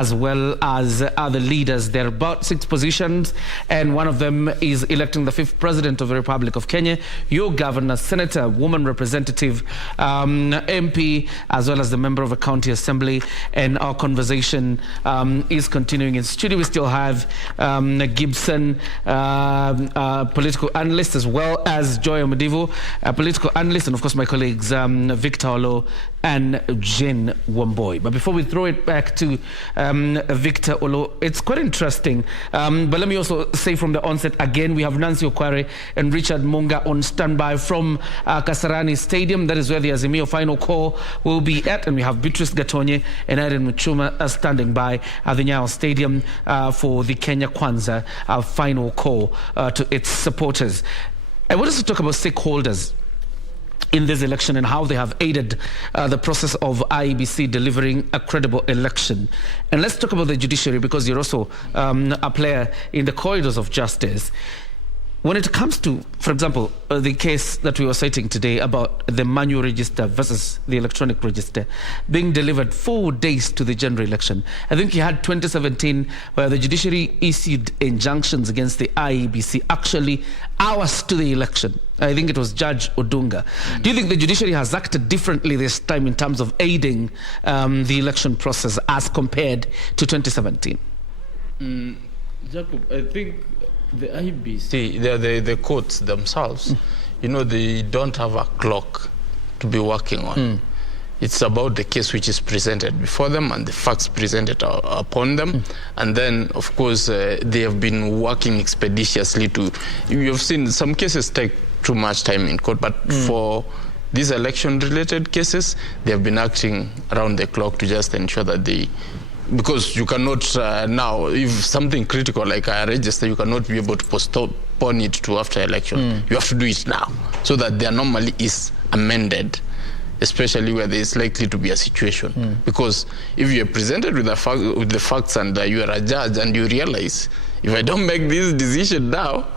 as well as other leaders. There are about 6 positions, and one of them is electing the 5th president of the Republic of Kenya, your governor, senator, woman representative, MP, as well as the member of a county assembly. And our conversation is continuing in studio. We still have Gibson, political analyst, as well as Joy Omodivo, a political analyst, and of course my colleagues Victor Olo and Jen Wamboi. But before we throw it back to Victor Olo, it's quite interesting. But let me also say from the onset again, we have Nancy Okware and Richard Munga on standby from Kasarani Stadium. That is where the Azimio final call will be at. And we have Beatrice Gatonye and Irene Muchuma standing by at the Nyayo Stadium for the Kenya Kwanza final call to its supporters. I want us to talk about stakeholders in this election and how they have aided the process of IEBC delivering a credible election. And let's talk about the judiciary, because you're also a player in the corridors of justice. When it comes to, for example, the case that we were citing today about the manual register versus the electronic register being delivered 4 days to the general election, I think you had 2017 where the judiciary issued injunctions against the IEBC actually hours to the election. I think it was Judge Odunga. Do you think the judiciary has acted differently this time in terms of aiding the election process as compared to 2017? Jacob, I think the IBC, the courts themselves, you know, they don't have a clock to be working on. It's about the case which is presented before them and the facts presented upon them. And then, of course, they have been working expeditiously to... You've seen some cases take too much time in court, but for these election-related cases, they have been acting around the clock to just ensure that they... Because you cannot now, if something critical like a register, you cannot be able to postpone it to after election. You have to do it now, so that the anomaly is amended, especially where there is likely to be a situation. Because if you are presented with the facts and you are a judge and you realize, if I don't make this decision now,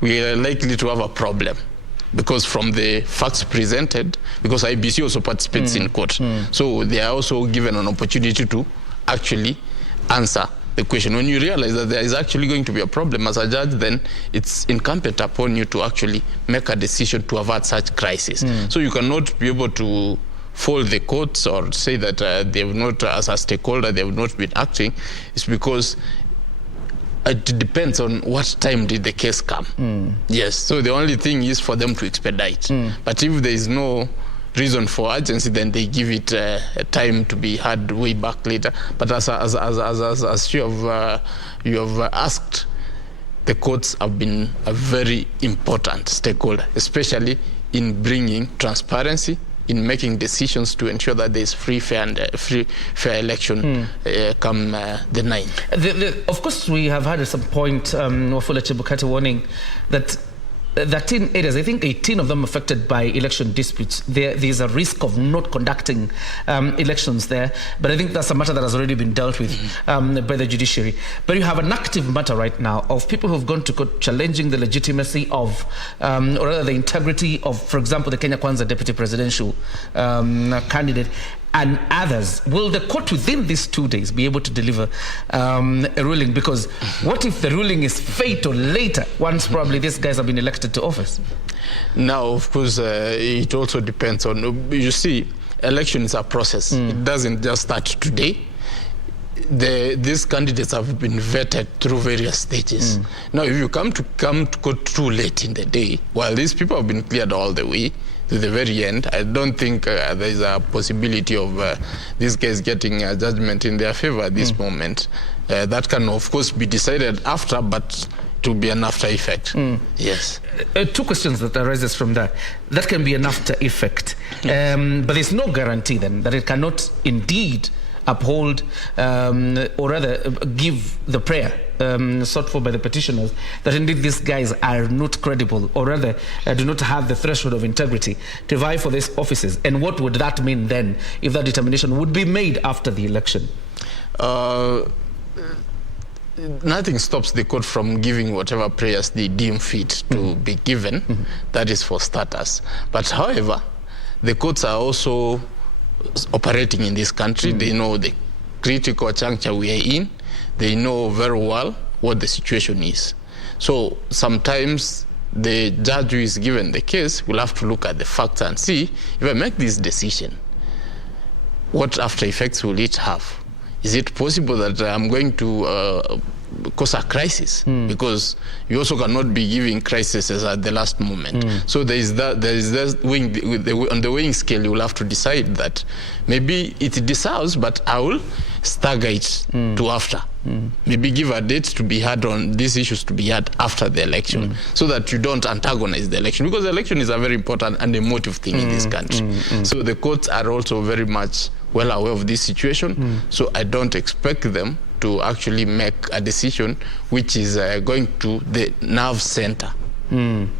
we are likely to have a problem. Because from the facts presented, because IBC also participates in court, so they are also given an opportunity to actually answer the question. When you realize that there is actually going to be a problem as a judge, then it's incumbent upon you to actually make a decision to avert such crisis. So you cannot be able to fault the courts or say that they have not, as a stakeholder, they have not been acting. It's because it depends on what time did the case come. Yes, so the only thing is for them to expedite. But if there is no reason for urgency, then they give it time to be had way back later. But as you have asked, the courts have been a very important stakeholder, especially in bringing transparency, in making decisions to ensure that there is free, fair election come the 9th. Of course, we have had at some point Wafula Chebukati warning that 13 areas, I think 18 of them affected by election disputes. There's a risk of not conducting elections there, but I think that's a matter that has already been dealt with by the judiciary. But you have an active matter right now of people who have gone to court challenging the legitimacy of, or rather the integrity of, for example, the Kenya Kwanza deputy presidential candidate, and others. Will the court within these 2 days be able to deliver a ruling? Because what if the ruling is fatal later, once probably these guys have been elected to office? Now, of course, it also depends on, you see, election is a process. It doesn't just start today. These candidates have been vetted through various stages. Now, if you come to court too late in the day, while these people have been cleared all the way to the very end, I don't think there is a possibility of these guys getting a judgment in their favor at this moment. That can, of course, be decided after, but it will be an after effect. Yes. 2 questions that arises from that. That can be an after effect, but there's no guarantee then that it cannot indeed uphold or rather give the prayer sought for by the petitioners, that indeed these guys are not credible, or rather do not have the threshold of integrity to vie for these offices. And what would that mean then if that determination would be made after the election? Nothing stops the court from giving whatever prayers they deem fit to be given. That is for starters. But however, the courts are also operating in this country. They know the critical juncture we are in. They know very well what the situation is. So sometimes the judge who is given the case will have to look at the facts and see, if I make this decision, what after effects will it have? Is it possible that I'm going to cause a crisis? Because you also cannot be giving crises at the last moment. So there is that on the weighing scale, you will have to decide that maybe it deserves, but I will stagger it to after. Maybe give a date to be had on these issues to be had after the election, so that you don't antagonize the election, because the election is a very important and emotive thing in this country. So the courts are also very much well aware of this situation. So I don't expect them to actually make a decision which is going to the nerve center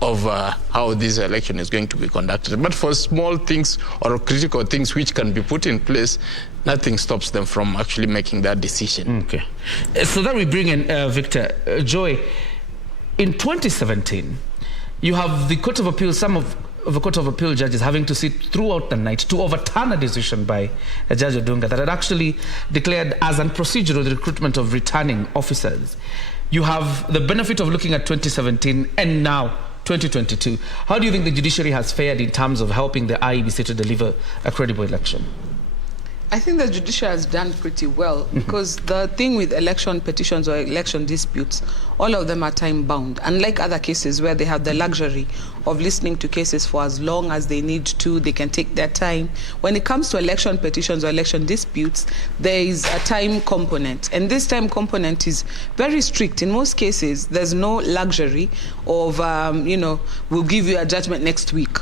of how this election is going to be conducted. But for small things or critical things which can be put in place, nothing stops them from actually making that decision. Okay. So then we bring in Victor. Joy, in 2017, you have the Court of Appeal, some of the Court of Appeal judges having to sit throughout the night to overturn a decision by a Judge Odunga that had actually declared as unprocedural the recruitment of returning officers. You have the benefit of looking at 2017 and now 2022. How do you think the judiciary has fared in terms of helping the IEBC to deliver a credible election? I think the judiciary has done pretty well, because the thing with election petitions or election disputes, all of them are time bound. Unlike other cases where they have the luxury of listening to cases for as long as they need to, they can take their time. When it comes to election petitions or election disputes, there is a time component, and this time component is very strict. In most cases, there's no luxury of, we'll give you a judgment next week.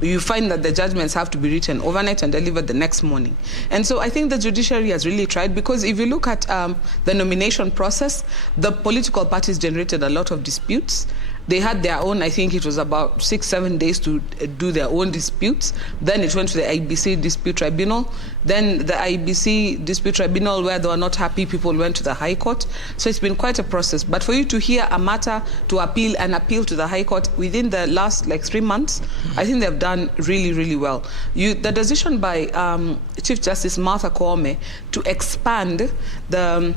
You find that the judgments have to be written overnight and delivered the next morning. And so I think the judiciary has really tried, because if you look at the nomination process, the political parties generated a lot of disputes. They had their own, I think it was about 6-7 days to do their own disputes. Then it went to the IBC Dispute Tribunal. Then the IBC Dispute Tribunal, where they were not happy, people went to the High Court. So it's been quite a process. But for you to hear a matter to appeal and appeal to the High Court within the last 3 months, I think they've done really, really well. The decision by Chief Justice Martha Koome to expand the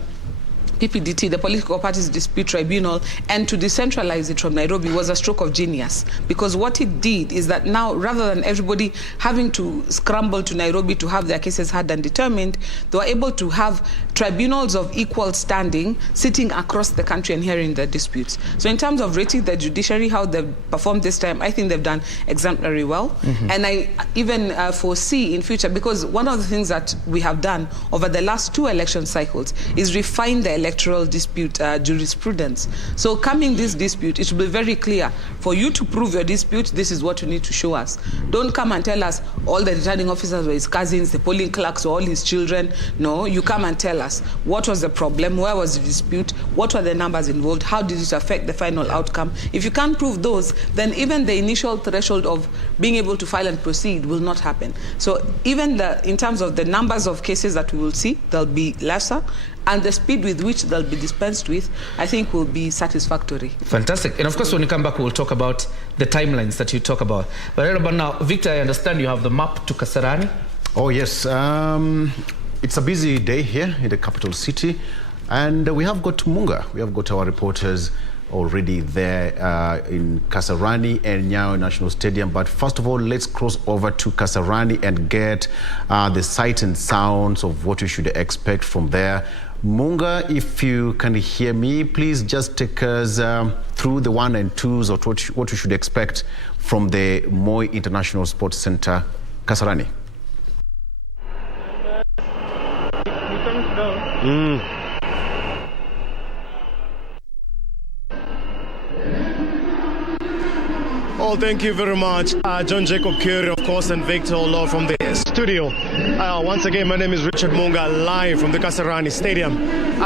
PPDT, the Political Parties Dispute Tribunal, and to decentralize it from Nairobi was a stroke of genius, because what it did is that now, rather than everybody having to scramble to Nairobi to have their cases heard and determined, they were able to have tribunals of equal standing sitting across the country and hearing their disputes. So in terms of rating the judiciary, how they've performed this time, I think they've done exemplary well. And I even foresee in future, because one of the things that we have done over the last 2 election cycles is refine the electoral dispute jurisprudence. So coming this dispute, it will be very clear. For you to prove your dispute, this is what you need to show us. Don't come and tell us all the returning officers were his cousins, the polling clerks were all his children. No, you come and tell us what was the problem, where was the dispute, what were the numbers involved, how did it affect the final outcome. If you can't prove those, then even the initial threshold of being able to file and proceed will not happen. So even in terms of the numbers of cases that we will see, they'll be lesser, and the speed with which they'll be dispensed with, I think, will be satisfactory. Fantastic. And of course, when we come back, we'll talk about the timelines that you talk about. But right about now, Victor, I understand you have the map to Kasarani. Oh, yes. It's a busy day here in the capital city. And we have got Munga. We have got our reporters already there in Kasarani and Nyayo National Stadium. But first of all, let's cross over to Kasarani and get the sight and sounds of what you should expect from there. Munga, if you can hear me, please just take us through the 1 and 2s of what you should expect from the Moi International Sports Center, Kasarani. Well, thank you very much, John Jacob Curie, of course, and Victor Olo from the studio. Once again, my name is Richard Munga, live from the Kasarani Stadium.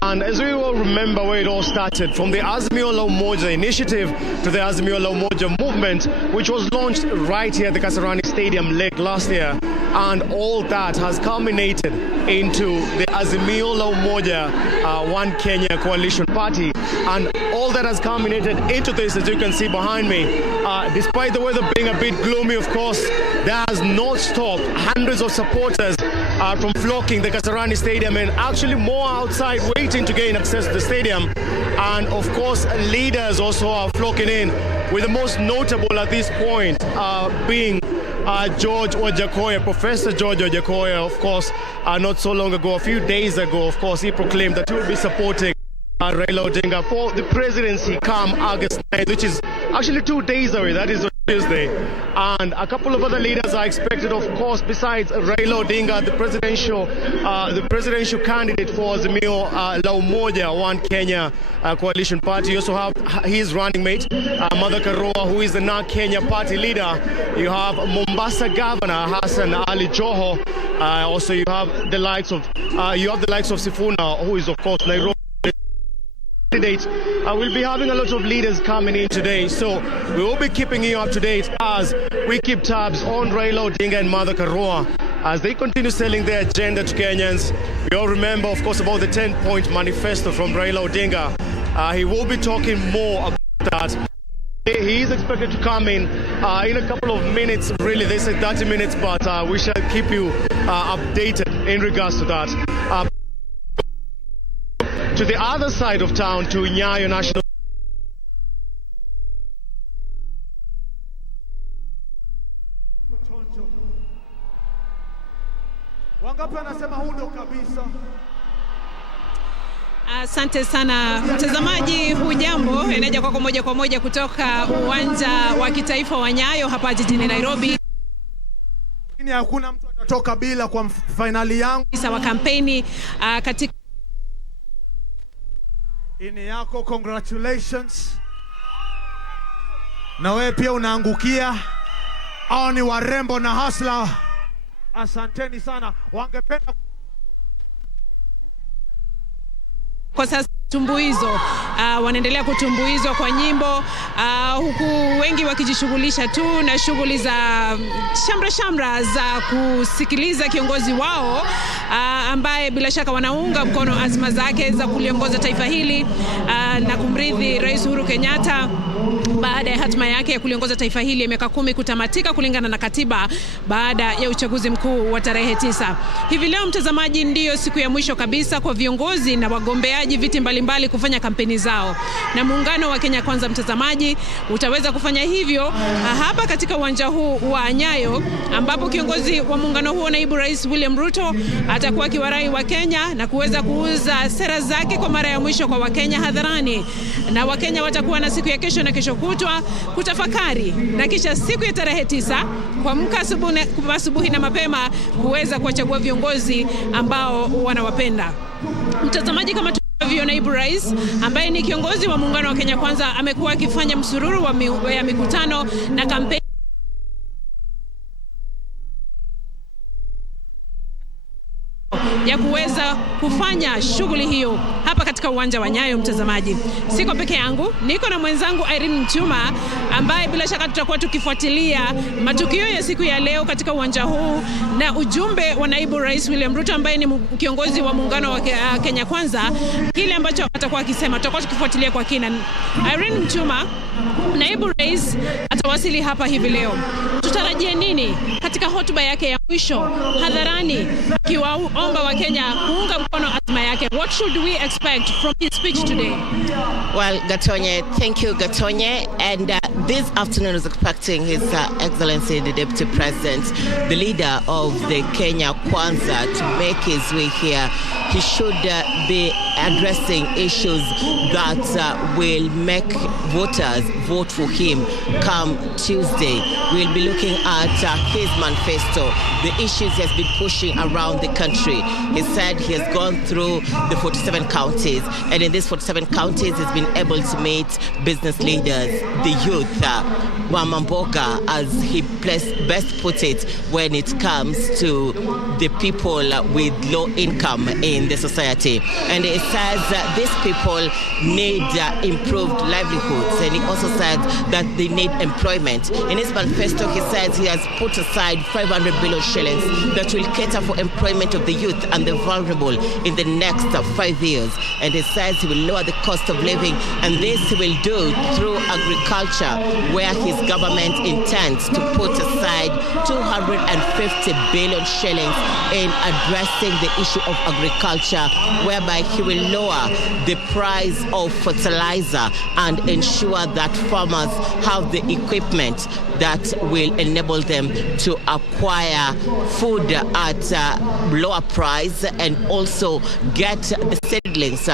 And as we all remember where it all started, from the Azimio La Umoja initiative to the Azimio La Umoja movement, which was launched right here at the Kasarani Stadium late last year. And all that has culminated into the Azimio La Umoja One Kenya Coalition Party. And all that has culminated into this, as you can see behind me. Despite the weather being a bit gloomy, of course, that has not stopped hundreds of supporters from flocking the Kasarani Stadium, and actually more outside waiting to gain access to the stadium. And of course, leaders also are flocking in, with the most notable at this point being George Wajakoya, Professor George Wajakoya. Of course, not so long ago, a few days ago, of course, he proclaimed that he will be supporting Raila Odinga for the presidency come August 9th, which is actually 2 days away. That is on Tuesday. And a couple of other leaders are expected, of course, besides Raila Odinga, the presidential candidate for Azimio La Umoja, One Kenya coalition party. You also have his running mate, Martha Karua, who is the Now Kenya party leader. You have Mombasa Governor Hassan Ali Joho. Also, you have the likes of Sifuna, who is, of course, Nairobi candidate. We'll be having a lot of leaders coming in today, so we will be keeping you up to date as we keep tabs on Raila Odinga and Martha Karua as they continue selling their agenda to Kenyans. We all remember, of course, about the 10-point manifesto from Raila Odinga. He will be talking more about that. He is expected to come in a couple of minutes. Really, they said 30 minutes, but we shall keep you updated in regards to that. To the other side of town, to Nyayo National. Asante sana mtazamaji, hujambo? Inaja kwako moja kwa moja kutoka uwanja wa kitaifa wa Nyayo hapa jijini Nairobi. Lakini hakuna mtu atatoka bila kwa finali yangu. Wa kampeni katika ini yako, congratulations. Na wewe pia unaangukia. Hao ni warembo na hustler. Asanteni sana. Wangependa kwa sasa tumbuizo wanaendelea kutumbuizwa kwa nyimbo huku wengi wakijishughulisha tu na shughuli za shamra za kusikiliza kiongozi wao ambaye bila shaka wanaunga mkono azma zake za kuliongoza taifa hili na kumrithi Rais Uhuru Kenyatta baada ya hatima yake ya kuliongoza taifa hili ya miaka 10 kutamatika kulingana na katiba baada ya uchaguzi mkuu wa tarehe 9. Hivi leo mtazamaji, ndiyo siku ya mwisho kabisa kwa viongozi na wagombeaji viti mbalimbali kufanya kampeni zao. Na muungano wa Kenya Kwanza, mtazamaji, utaweza kufanya hivyo hapa katika uwanja huu wa Nyayo, ambapo kiongozi wa muungano huo, Naibu Rais William Ruto, atakuwa akiwarai wa Kenya na kuweza kuuza sera zake kwa mara ya mwisho kwa Wakenya hadharani. Na Wakenya watakuwa na siku ya kesho na kesho kutwa kutafakari, na kisha siku ya tarehe 9 kuamka asubuhi na mapema kuweza kuwachagua viongozi ambao wanawapenda. Mtazamaji, kama tunavyo, Naibu Rais ambaye ni kiongozi wa muungano wa Kenya Kwanza amekuwa akifanya msururu wa mikutano na kampeni ya kuweza kufanya shughuli hiyo hapa katika uwanja wa Nyayo. Mtazamaji, siko peke yangu, niko na mwenzangu Irene Mchuma ambaye bila shaka tutakuwa tukifuatilia matukio ya siku ya leo katika uwanja huu na ujumbe wa Naibu Rais William Ruto ambaye ni kiongozi wa muungano wa Kenya Kwanza. Kile ambacho atakuwa akisema tutakuwa tukifuatilia kwa kina. Irene Mchuma, Naibu Rais atawasili hapa hivi leo. Tutarajie nini katika hotuba yake ya mwisho hadharani akiwaomba wa Kenya kuunga mkono azma yake? What should we expect from his speech today? Well, Gatonye, thank you, Gatonye. And this afternoon is expecting His Excellency the Deputy President, the leader of the Kenya Kwanza, to make his way here. He should be addressing issues that will make voters vote for him come Tuesday. We'll be looking at his manifesto, the issues he has been pushing around the country. He said he has gone through the 47 counties, and in these 47 counties he's been able to meet business leaders, the youth, Wamamboga, as he best put it, when it comes to the people with low income in the society. And he says that these people need improved livelihoods, and he also said that they need employment. In his manifesto, he says he has put aside 500 billion shillings that will cater for employment of the youth and the vulnerable in the next 5 years. And he says he will lower the cost of living, and this he will do through agriculture, where he's government intends to put aside 250 billion shillings in addressing the issue of agriculture, whereby he will lower the price of fertilizer and ensure that farmers have the equipment that will enable them to acquire food at lower price and also get the seedlings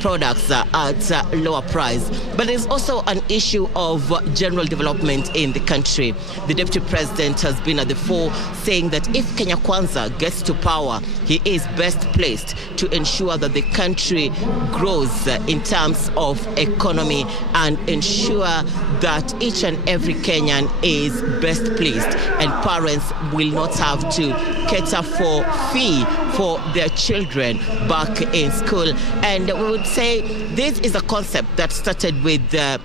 products at lower price. But there's also an issue of general development in the country. The Deputy President has been at the fore saying that if Kenya Kwanza gets to power, he is best placed to ensure that the country grows in terms of economy and ensure that each and every Kenyan is best pleased and parents will not have to cater for fee for their children back in school. And we would say this is a concept that started with the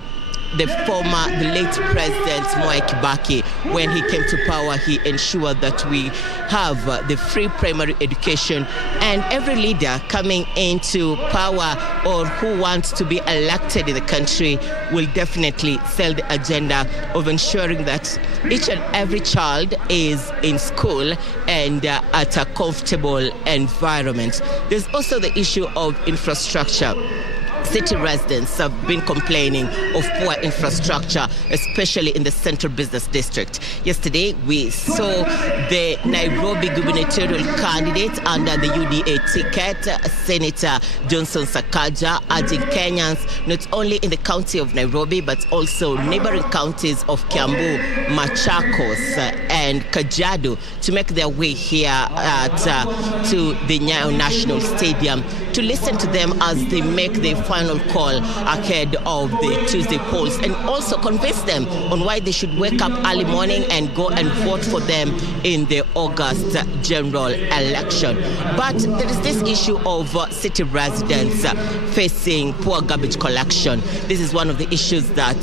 late President Mwai Kibaki. When he came to power, he ensured that we have the free primary education, and every leader coming into power or who wants to be elected in the country will definitely sell the agenda of ensuring that each and every child is in school and at a comfortable environment. There's also the issue of infrastructure. City residents have been complaining of poor infrastructure, especially in the central business district. Yesterday, we saw the Nairobi gubernatorial candidate under the UDA ticket, Senator Johnson Sakaja, urging Kenyans not only in the county of Nairobi, but also neighboring counties of Kiambu, Machakos, and Kajiado to make their way here to the Nyayo National Stadium to listen to them as they make their final call ahead of the Tuesday polls, and also convince them on why they should wake up early morning and go and vote for them in the August general election. But there is this issue of city residents facing poor garbage collection. This is one of the issues that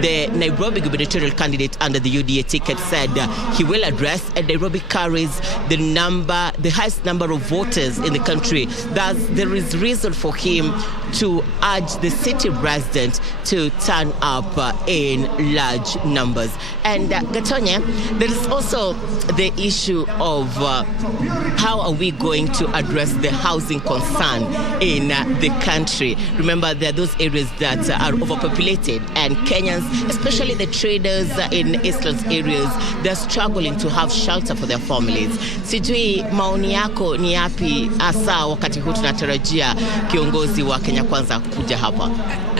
the Nairobi gubernatorial candidate under the UDA ticket said he will address, and Nairobi carries the highest number of voters in the country. Thus, there is reason for him to urge the city residents to turn up in large numbers. And Gatonye, there is also the issue of how are we going to address the housing concern in the country. Remember, there are those areas that are overpopulated, and Kenyans, especially the traders in Eastlands areas, they're struggling to have shelter for their families. Sijui maoni yako ni yapi hasa wakati huu tunatarajia kiongozi wa Kenya Kwanza kuja hapa?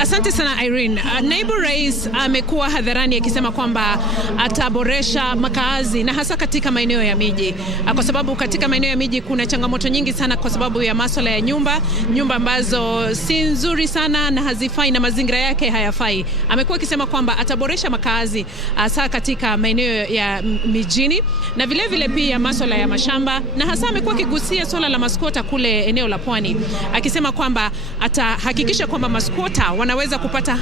Asante sana Irene. Naibu Rais amekuwa hadharani akisema kwamba ataboresha makaazi na hasa katika maeneo ya miji, kwa sababu katika maeneo ya miji kuna changamoto nyingi sana kwa sababu ya masuala ya nyumba ambazo si nzuri sana na hazifai na mazingira yake hayafai. Amekuwa akisema kwamba ataboresha makaazi hasa katika maeneo ya mijini na vile vile pia masuala ya mashamba, na hasa amekuwa akigusia swala la maskota kule eneo la Pwani, akisema kwamba atahakikisha kwamba maskota wanaweza kupata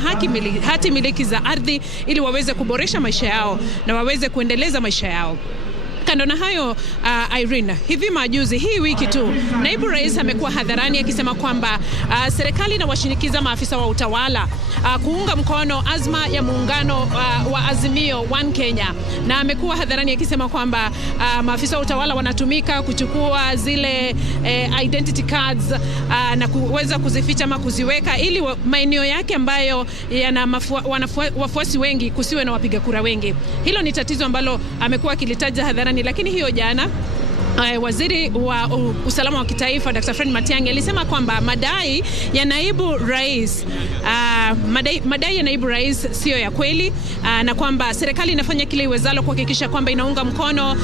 hati miliki za ardhi ili waweze kuboresha maisha yao na waweze kuendeleza maisha yao. Kando na hayo, Irene, hivi majuzi hii wiki tu Naibu Rais amekuwa hadharani akisema kwamba serikali inawashinikiza maafisa wa utawala kuunga mkono azma ya muungano wa Azimio One Kenya, na amekuwa hadharani akisema kwamba maafisa wa utawala wanatumika kuchukua zile identity cards na kuweza kuzificha ama kuziweka ili maeneo yake ambayo yana wafuasi wengi kusiwe na wapiga kura wengi. Hilo ni tatizo ambalo amekuwa akilitaja hadharani, lakini hiyo jana Waziri wa usalama wa kitaifa Dr. Fred Matiang'i alisema kwamba madai ya naibu rais sio ya kweli, na kwamba serikali inafanya kile iwezalo kuhakikisha kwamba inaunga mkono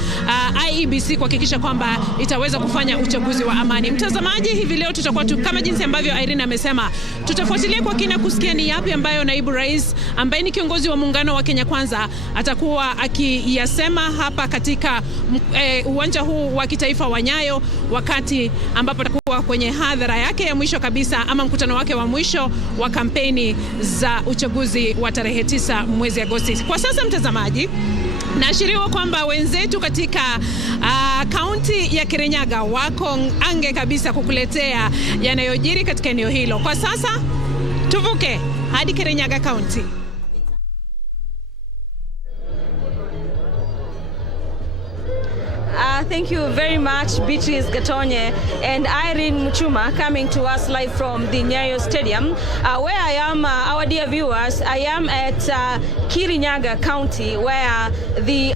IEBC kuhakikisha kwamba itaweza kufanya uchaguzi wa amani. Mtazamaji, hivi leo tutakuwa kama jinsi ambavyo Irene amesema, tutafuatilia kwa kina kusikia ni yapi ambayo naibu rais ambaye ni kiongozi wa muungano wa Kenya Kwanza atakuwa akiyasema hapa katika uwanja huu wa kitaifa wa Nyayo, wakati ambapo atakuwa kwenye hadhara yake ya mwisho kabisa ama mkutano wake wa mwisho wa kampeni za uchaguzi wa tarehe 9 mwezi Agosti. Kwa sasa mtazamaji, naashiriwa kwamba wenzetu katika kaunti ya Kirinyaga wako ange kabisa kukuletea yanayojiri katika eneo hilo. Kwa sasa tuvuke hadi Kirinyaga kaunti. Thank you very much, Beatrice Gatonye and Irene Muchuma, coming to us live from the Nyayo Stadium. Where I am, our dear viewers, I am at Kirinyaga County, where the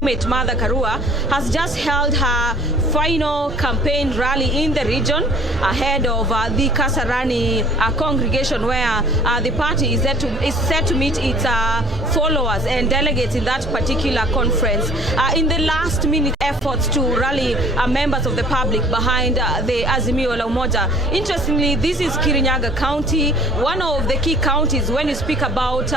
Mother Karua has just held her final campaign rally in the region ahead of the Kasarani congregation, where the party is set to meet its followers and delegates in that particular conference. In the last minute efforts to rally members of the public behind the Azimio la Umoja. Interestingly, this is Kirinyaga County, one of the key counties when you speak about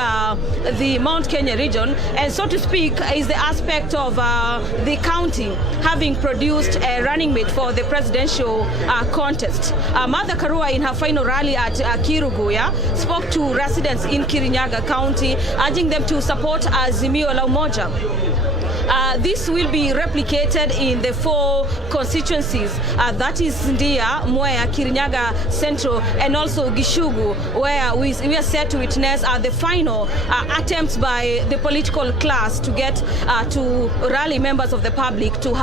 the Mount Kenya region, and so to speak is the aspect of the county having produced a running mate for the presidential contest. Mother Karua, in her final rally at Kiruguya, spoke to residents in Kirinyaga County, urging them to support Azimio la Umoja. This will be replicated in the 4 constituencies, that is Ndia, Mwea, Kirinyaga Central, and also Gishugu, where we are set to witness the final attempts by the political class to get to rally members of the public to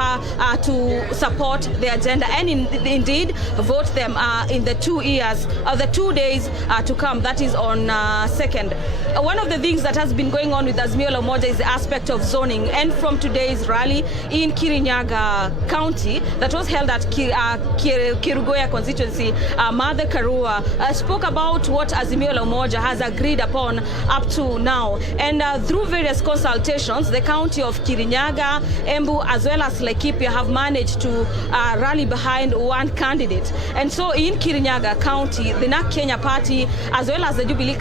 support the agenda and indeed vote them in the 2 days to come, that is on 2nd. One of the things that has been going on with Azimio la Umoja is the aspect of zoning, and from today's rally in Kirinyaga County that was held at Kirugoya constituency, Mother Karua spoke about what Azimio la Umoja has agreed upon up to now, and through various consultations, the county of Kirinyaga, Embu, as well as Laikipia have managed to rally behind one candidate. And so in Kirinyaga County, the NAK Kenya party, as well as the Jubilee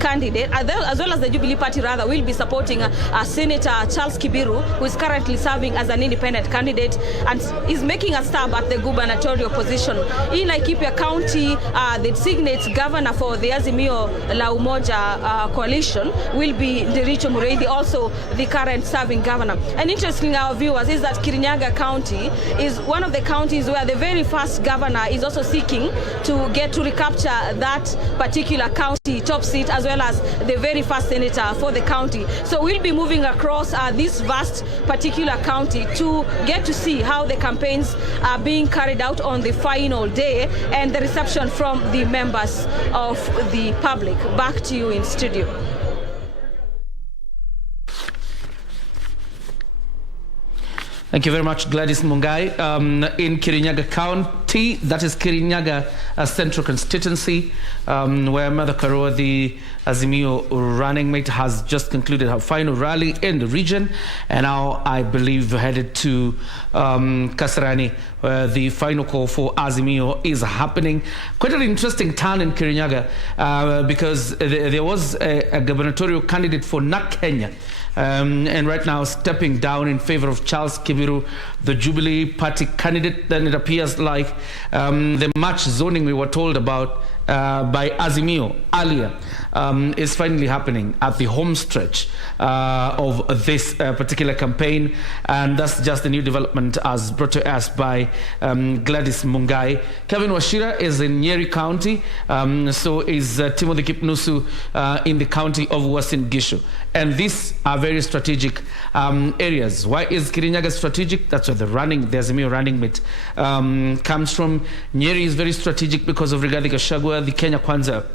candidate, as well as the Jubilee party rather, will be supporting Senator Charles Kibiru, who is currently serving as an independent candidate and is making a stab at the gubernatorial position. In Laikipia County, the designated governor for the Azimio la Umoja coalition will be Ndericho Mureithi, also the current serving governor. And interestingly, our viewers, is that Kirinyaga County is one of the counties where the very first governor is also seeking to get to recapture that particular county top seat, as well as the very first senator for the county. So we'll be moving across this vast particular county to get to see how the campaigns are being carried out on the final day and the reception from the members of the public. Back to you in studio. Thank you very much, Gladys Mungai. In Kirinyaga County, that is Kirinyaga Central Constituency, where Mother Karua, the Azimio running mate, has just concluded her final rally in the region, and now I believe headed to Kasarani, where the final call for Azimio is happening. Quite an interesting town in Kirinyaga, because there was a gubernatorial candidate for NAK Kenya, and right now stepping down in favor of Charles Kibiru, the Jubilee party candidate. Then it appears like the match zoning we were told about by Azimio earlier is finally happening at the home stretch of this particular campaign, and that's just a new development as brought to us by Gladys Mungai. Kevin Washira is in Nyeri County, so is Timothy Kipnusu in the county of Uasin Gishu, and these are very strategic areas. Why is Kirinyaga strategic? That's where the Azimio running mate comes from. Nyeri is very strategic because of Rigathi Gachagua, the Kenya Kwanza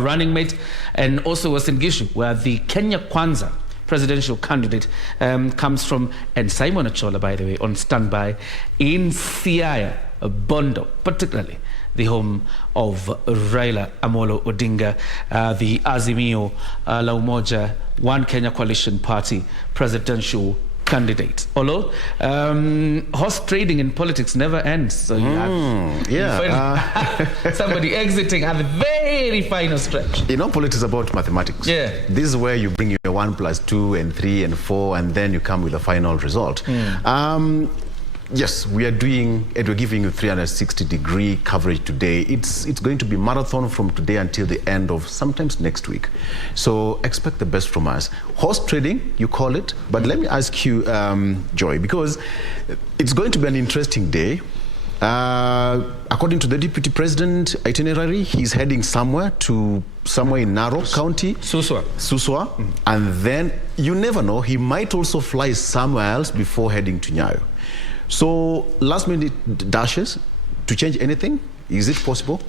running mate, and also Uasin Gishu, where the Kenya Kwanza presidential candidate comes from, and Simon Achola, by the way, on standby in Siaya, Bondo, particularly the home of Raila Amolo Odinga, the Azimio la Umoja One Kenya Coalition Party presidential candidate. Although horse trading in politics never ends, so you have somebody exiting at the very final stretch. You know, politics is about mathematics. Yeah, this is where you bring your 1 + 2 and 3 and 4, and then you come with a final result. Yes, we are doing, and we're giving you 360-degree coverage today. It's going to be marathon from today until the end of sometimes next week. So expect the best from us. Horse trading, you call it, but let me ask you, Joy, because it's going to be an interesting day. According to the deputy president itinerary, he's heading somewhere in Narok County. Suswa. And then you never know, he might also fly somewhere else before heading to Nyayo. So last minute dashes to change anything, is it possible?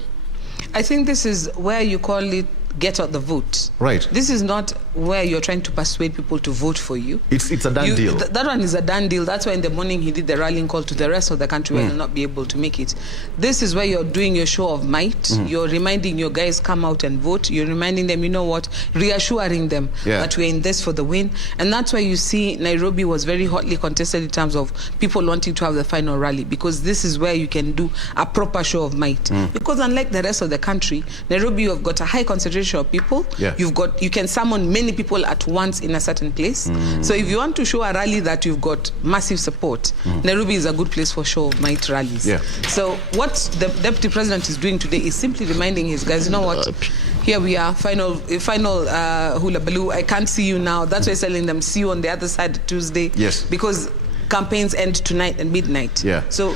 I think this is where you call it get out the vote. Right. This is not where you're trying to persuade people to vote for you. It's a done deal. That one is a done deal. That's why in the morning he did the rallying call to the rest of the country where they'll not be able to make it. This is where you're doing your show of might. You're reminding your guys come out and vote. You're reminding them, you know what, reassuring them that we're in this for the win. And that's why you see Nairobi was very hotly contested in terms of people wanting to have the final rally, because this is where you can do a proper show of might. Because unlike the rest of the country, Nairobi, you have got a high concentration of people. You can summon many people at once in a certain place. So if you want to show a rally that you've got massive support, Nairobi is a good place for show of might rallies. So what the deputy president is doing today is simply reminding his guys, you know what, here we are, final hula baloo. I can't see you now. That's why he's telling them, see you on the other side Tuesday. Because campaigns end tonight at midnight. So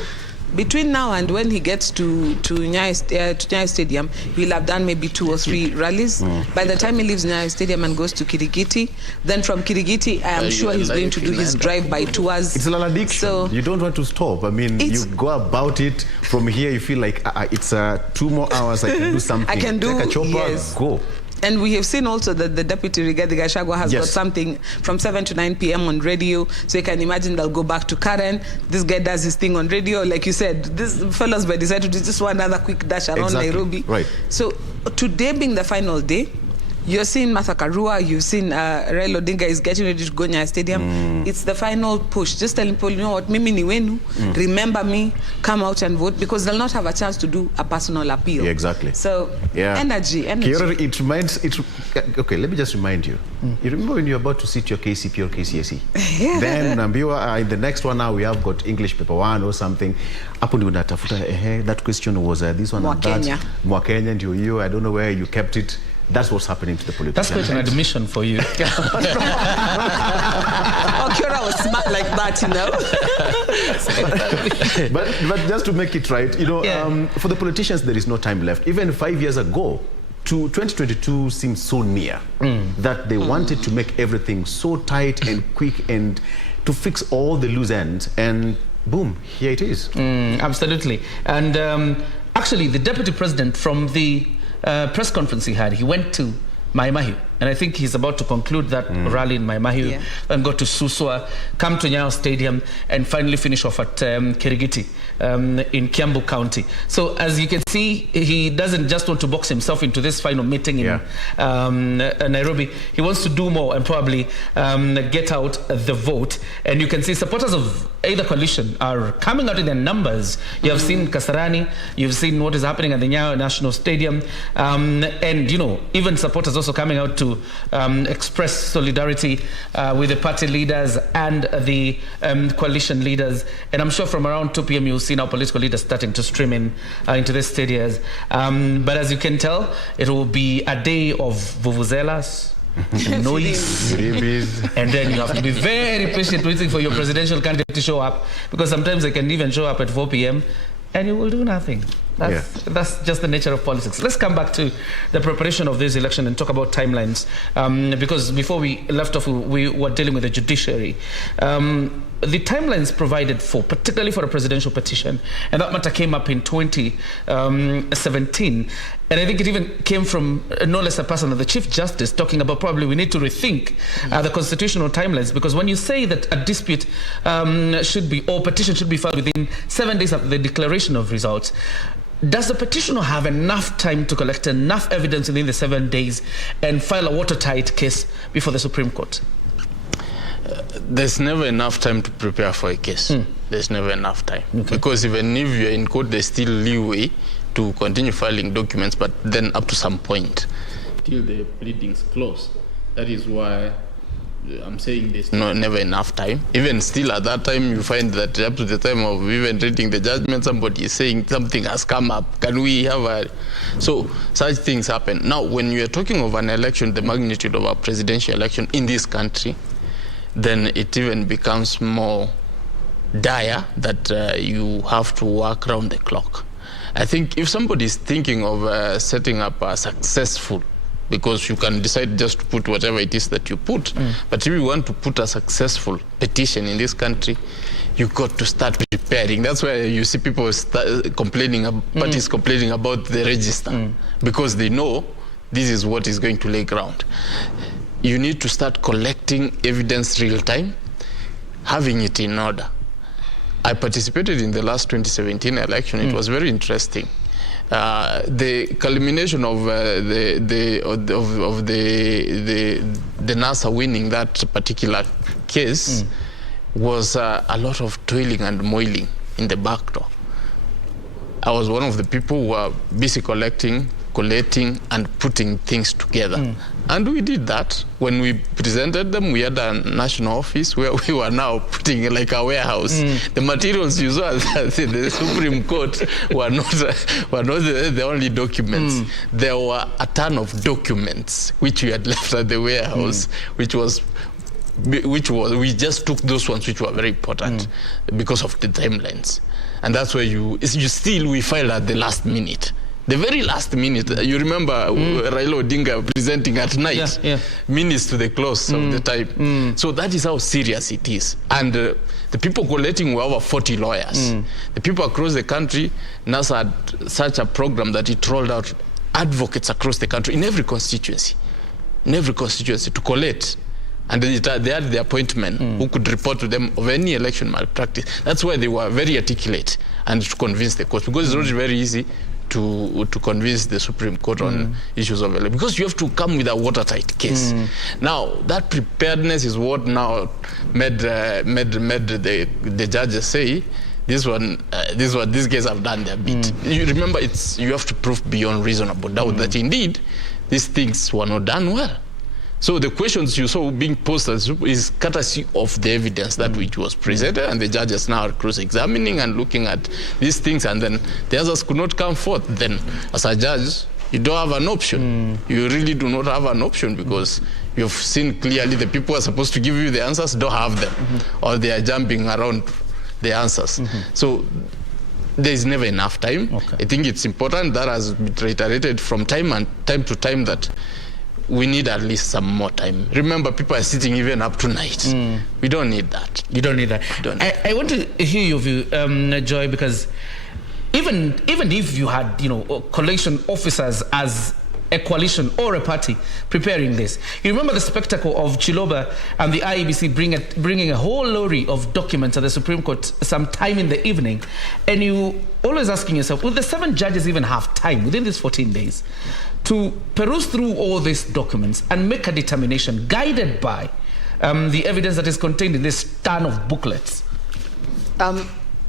between now and when he gets to Nyayo Stadium, he'll have done maybe 2 or 3 rallies. By the time he leaves Nyayo Stadium and goes to Kirigiti, then from Kirigiti, I am sure he's going to do his drive-by tours. It's an addiction. So you don't want to stop. I mean, you go about it from here, you feel like it's 2 more hours, I can do something. I can do, take a chopper, go. And we have seen also that the deputy Rigathi Gachagua has got something from 7 to 9 p.m. on radio. So you can imagine they'll go back to Karen. This guy does his thing on radio. Like you said, these fellows by decided to do just one other quick dash around Nairobi. So today being the final day, you're seeing Martha Karua, you've seen Raila Odinga is getting ready to go to Nyayo Stadium. It's the final push. Just telling people, you know what, mimi ni wenu, remember me, come out and vote, because they'll not have a chance to do a personal appeal. So, energy. It reminds, okay, let me just remind you. You remember when you're about to sit your KCP or KCSE? Then in the next 1 hour, we have got English paper 1 or something. That question was this one and that. Mwakenya ndio hiyo, I don't know where you kept it. That's what's happening to the politicians. That's quite an admission for you. Okiora was smart like that, you know. but just to make it right, you know, for the politicians, there is no time left. Even 5 years ago, 2022 seemed so near that they wanted to make everything so tight and quick and to fix all the loose ends. And boom, here it is. Absolutely. And actually, the deputy president from the press conference he went to Mai Mahiu, and I think he's about to conclude that rally in Mai Mahiu and go to Suswa, come to Nyayo Stadium, and finally finish off at Kirigiti in Kiambu County. So as you can see, he doesn't just want to box himself into this final meeting in Nairobi. He wants to do more and probably get out the vote. And you can see supporters of either coalition are coming out in their numbers. You have seen Kasarani, you've seen what is happening at the Nyayo National Stadium, and you know, even supporters also coming out to express solidarity with the party leaders and the coalition leaders. And I'm sure from around 2 p.m. you'll see now political leaders starting to stream in into the stadiums. But as you can tell, it will be a day of vuvuzelas, noise, and then you have to be very patient waiting for your presidential candidate to show up, because sometimes they can even show up at 4 p.m. and you will do nothing. That's just the nature of politics. Let's come back to the preparation of this election and talk about timelines, because before we left off, we were dealing with the judiciary. The timelines provided for, particularly for a presidential petition, and that matter came up in 2017, and I think it even came from no less a person than the Chief Justice, talking about probably we need to rethink the constitutional timelines, because when you say that a dispute should be, or petition should be filed within 7 days after the declaration of results, does the petitioner have enough time to collect enough evidence within the 7 days and file a watertight case before the Supreme Court? There's never enough time to prepare for a case. There's never enough time. Because even if you're in court, there's still leeway to continue filing documents, but then up to some point, till the pleadings close. That is why I'm saying there's never enough time. Even still at that time, you find that up to the time of even reading the judgment, somebody is saying something has come up. Can we have a... So such things happen. Now, when you are talking of an election, the magnitude of a presidential election in this country, then it even becomes more dire that you have to work around the clock. I think if somebody is thinking of setting up a successful, because you can decide just to put whatever it is that you put, but if you want to put a successful petition in this country, you got to start preparing. That's why you see people complaining, parties complaining about the register, because they know this is what is going to lay ground. You need to start collecting evidence real time, having it in order. I participated in the last 2017 election. It was very interesting. The culmination of the NASA winning that particular case was a lot of toiling and moiling in the back door. I was one of the people who were busy collating and putting things together. And we did that. When we presented them, we had a national office where we were now putting like a warehouse. The materials you saw at the Supreme Court were not the only documents. There were a ton of documents which we had left at the warehouse, which was we just took those ones which were very important because of the timelines. And that's where we filed at the last minute. The very last minute, you remember Raila Odinga presenting at night, minutes to the close of the time. So that is how serious it is. And the people collecting were over 40 lawyers. The people across the country, NASA had such a program that it rolled out advocates across the country in every constituency to collect. And they had the appointment who could report to them of any election malpractice. That's why they were very articulate and to convince the court, because it's not very easy to convince the Supreme Court on issues of election, because you have to come with a watertight case. Now, that preparedness is what now made the judges say, this is what these guys have done their bit. You remember, you have to prove beyond reasonable doubt that indeed these things were not done well. So the questions you saw being posed is courtesy of the evidence that which was presented, and the judges now are cross-examining and looking at these things, and then the others could not come forth. Then, as a judge, you don't have an option. You really do not have an option, because you've seen clearly the people who are supposed to give you the answers don't have them, or they are jumping around the answers. So there is never enough time. I think it's important, that has been reiterated from time to time, that we need at least some more time. Remember, people are sitting even up to night. We don't need that. You don't need that. I want to hear your view, Joy, because even if you had, coalition officers as a coalition or a party preparing this, you remember the spectacle of Chiloba and the IEBC bringing a whole lorry of documents at the Supreme Court sometime in the evening, and you always asking yourself, will the 7 judges even have time within these 14 days to peruse through all these documents and make a determination guided by the evidence that is contained in this ton of booklets?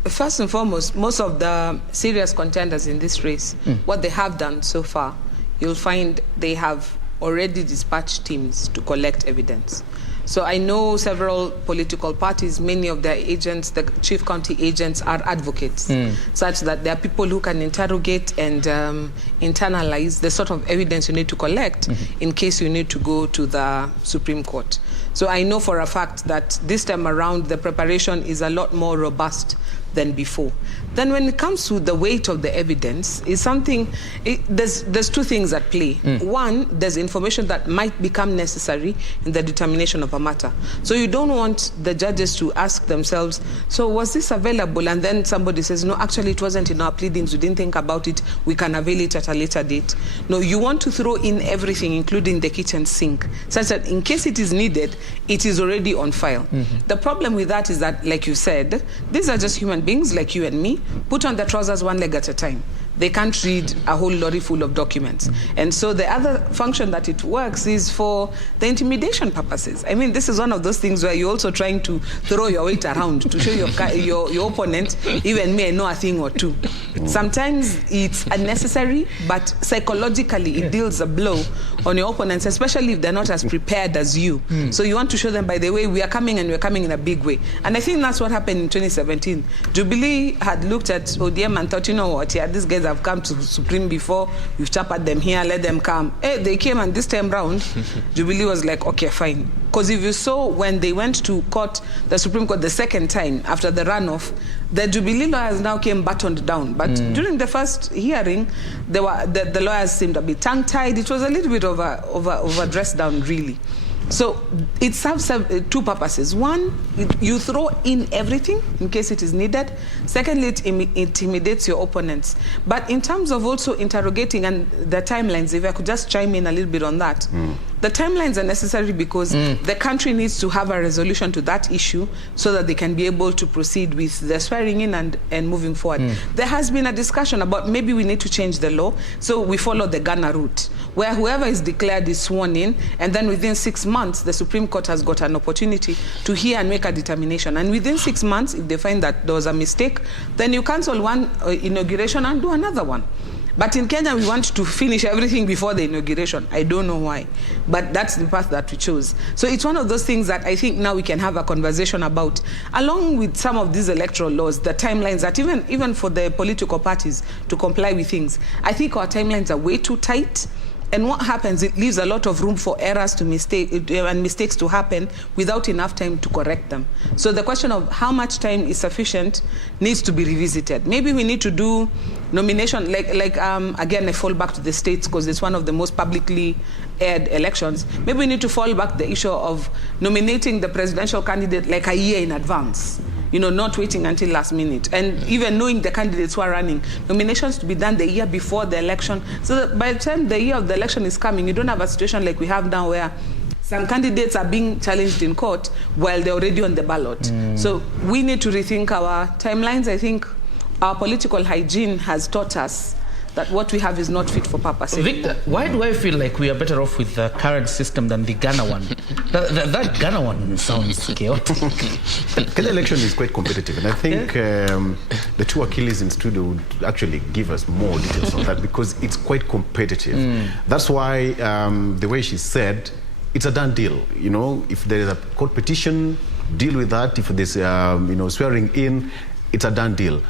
First and foremost, most of the serious contenders in this race, what they have done so far, you'll find they have already dispatched teams to collect evidence. So I know several political parties, many of their agents, the chief county agents, are advocates, such that there are people who can interrogate and internalize the sort of evidence you need to collect in case you need to go to the Supreme Court. So I know for a fact that this time around, the preparation is a lot more robust than before. Then when it comes to the weight of the evidence, is something, there's 2 things at play. One, there's information that might become necessary in the determination of a matter. So you don't want the judges to ask themselves, so was this available? And then somebody says, no, actually it wasn't in our pleadings, we didn't think about it, we can avail it at a later date. No, you want to throw in everything, including the kitchen sink, such that in case it is needed, it is already on file. The problem with that is that, like you said, these are just human beings like you and me, put on their trousers one leg at a time. They can't read a whole lorry full of documents. And so the other function that it works is for the intimidation purposes. I mean, this is one of those things where you're also trying to throw your weight around to show your opponent, even me, I know a thing or two. Sometimes it's unnecessary, but psychologically it deals a blow on your opponents, especially if they're not as prepared as you. So you want to show them, by the way, we are coming, and we're coming in a big way. And I think that's what happened in 2017. Jubilee had looked at ODM and thought, you know what, yeah, these guys have come to Supreme before, we've chappered them here, let them come. Hey, they came, and this time round, Jubilee was like, okay, fine. Because if you saw when they went to court, the Supreme Court, the second time after the runoff, the Jubilee lawyers now came buttoned down. But during the first hearing, the lawyers seemed a bit tongue-tied. It was a little bit over dressed down, really. So it serves two purposes. One, you throw in everything in case it is needed. Secondly, it intimidates your opponents. But in terms of also interrogating and the timelines, if I could just chime in a little bit on that. The timelines are necessary because the country needs to have a resolution to that issue so that they can be able to proceed with the swearing in and moving forward. There has been a discussion about maybe we need to change the law, so we follow the Ghana route, where whoever is declared is sworn in, and then within 6 months, the Supreme Court has got an opportunity to hear and make a determination. And within 6 months, if they find that there was a mistake, then you cancel one inauguration and do another one. But in Kenya, we want to finish everything before the inauguration. I don't know why, but that's the path that we chose. So it's one of those things that I think now we can have a conversation about, along with some of these electoral laws, the timelines that even for the political parties to comply with things. I think our timelines are way too tight. And what happens, it leaves a lot of room for errors to mistakes to happen without enough time to correct them. So the question of how much time is sufficient needs to be revisited. Maybe we need to do nomination, again, I fall back to the states because it's one of the most publicly aired elections. Maybe we need to fall back the issue of nominating the presidential candidate like a year in advance. You know, not waiting until last minute. And even knowing the candidates who are running, nominations to be done the year before the election, so that by the time the year of the election is coming, you don't have a situation like we have now where some candidates are being challenged in court while they're already on the ballot. So we need to rethink our timelines. I think our political hygiene has taught us that what we have is not fit for purpose. Victor, why do I feel like we are better off with the current system than the Ghana one? That Ghana one sounds chaotic. Kenya election is quite competitive, and I think the two Achilles in studio would actually give us more details on that because it's quite competitive. That's why the way she said, it's a done deal. You know, if there is a court petition, deal with that. If there's swearing in, it's a done deal.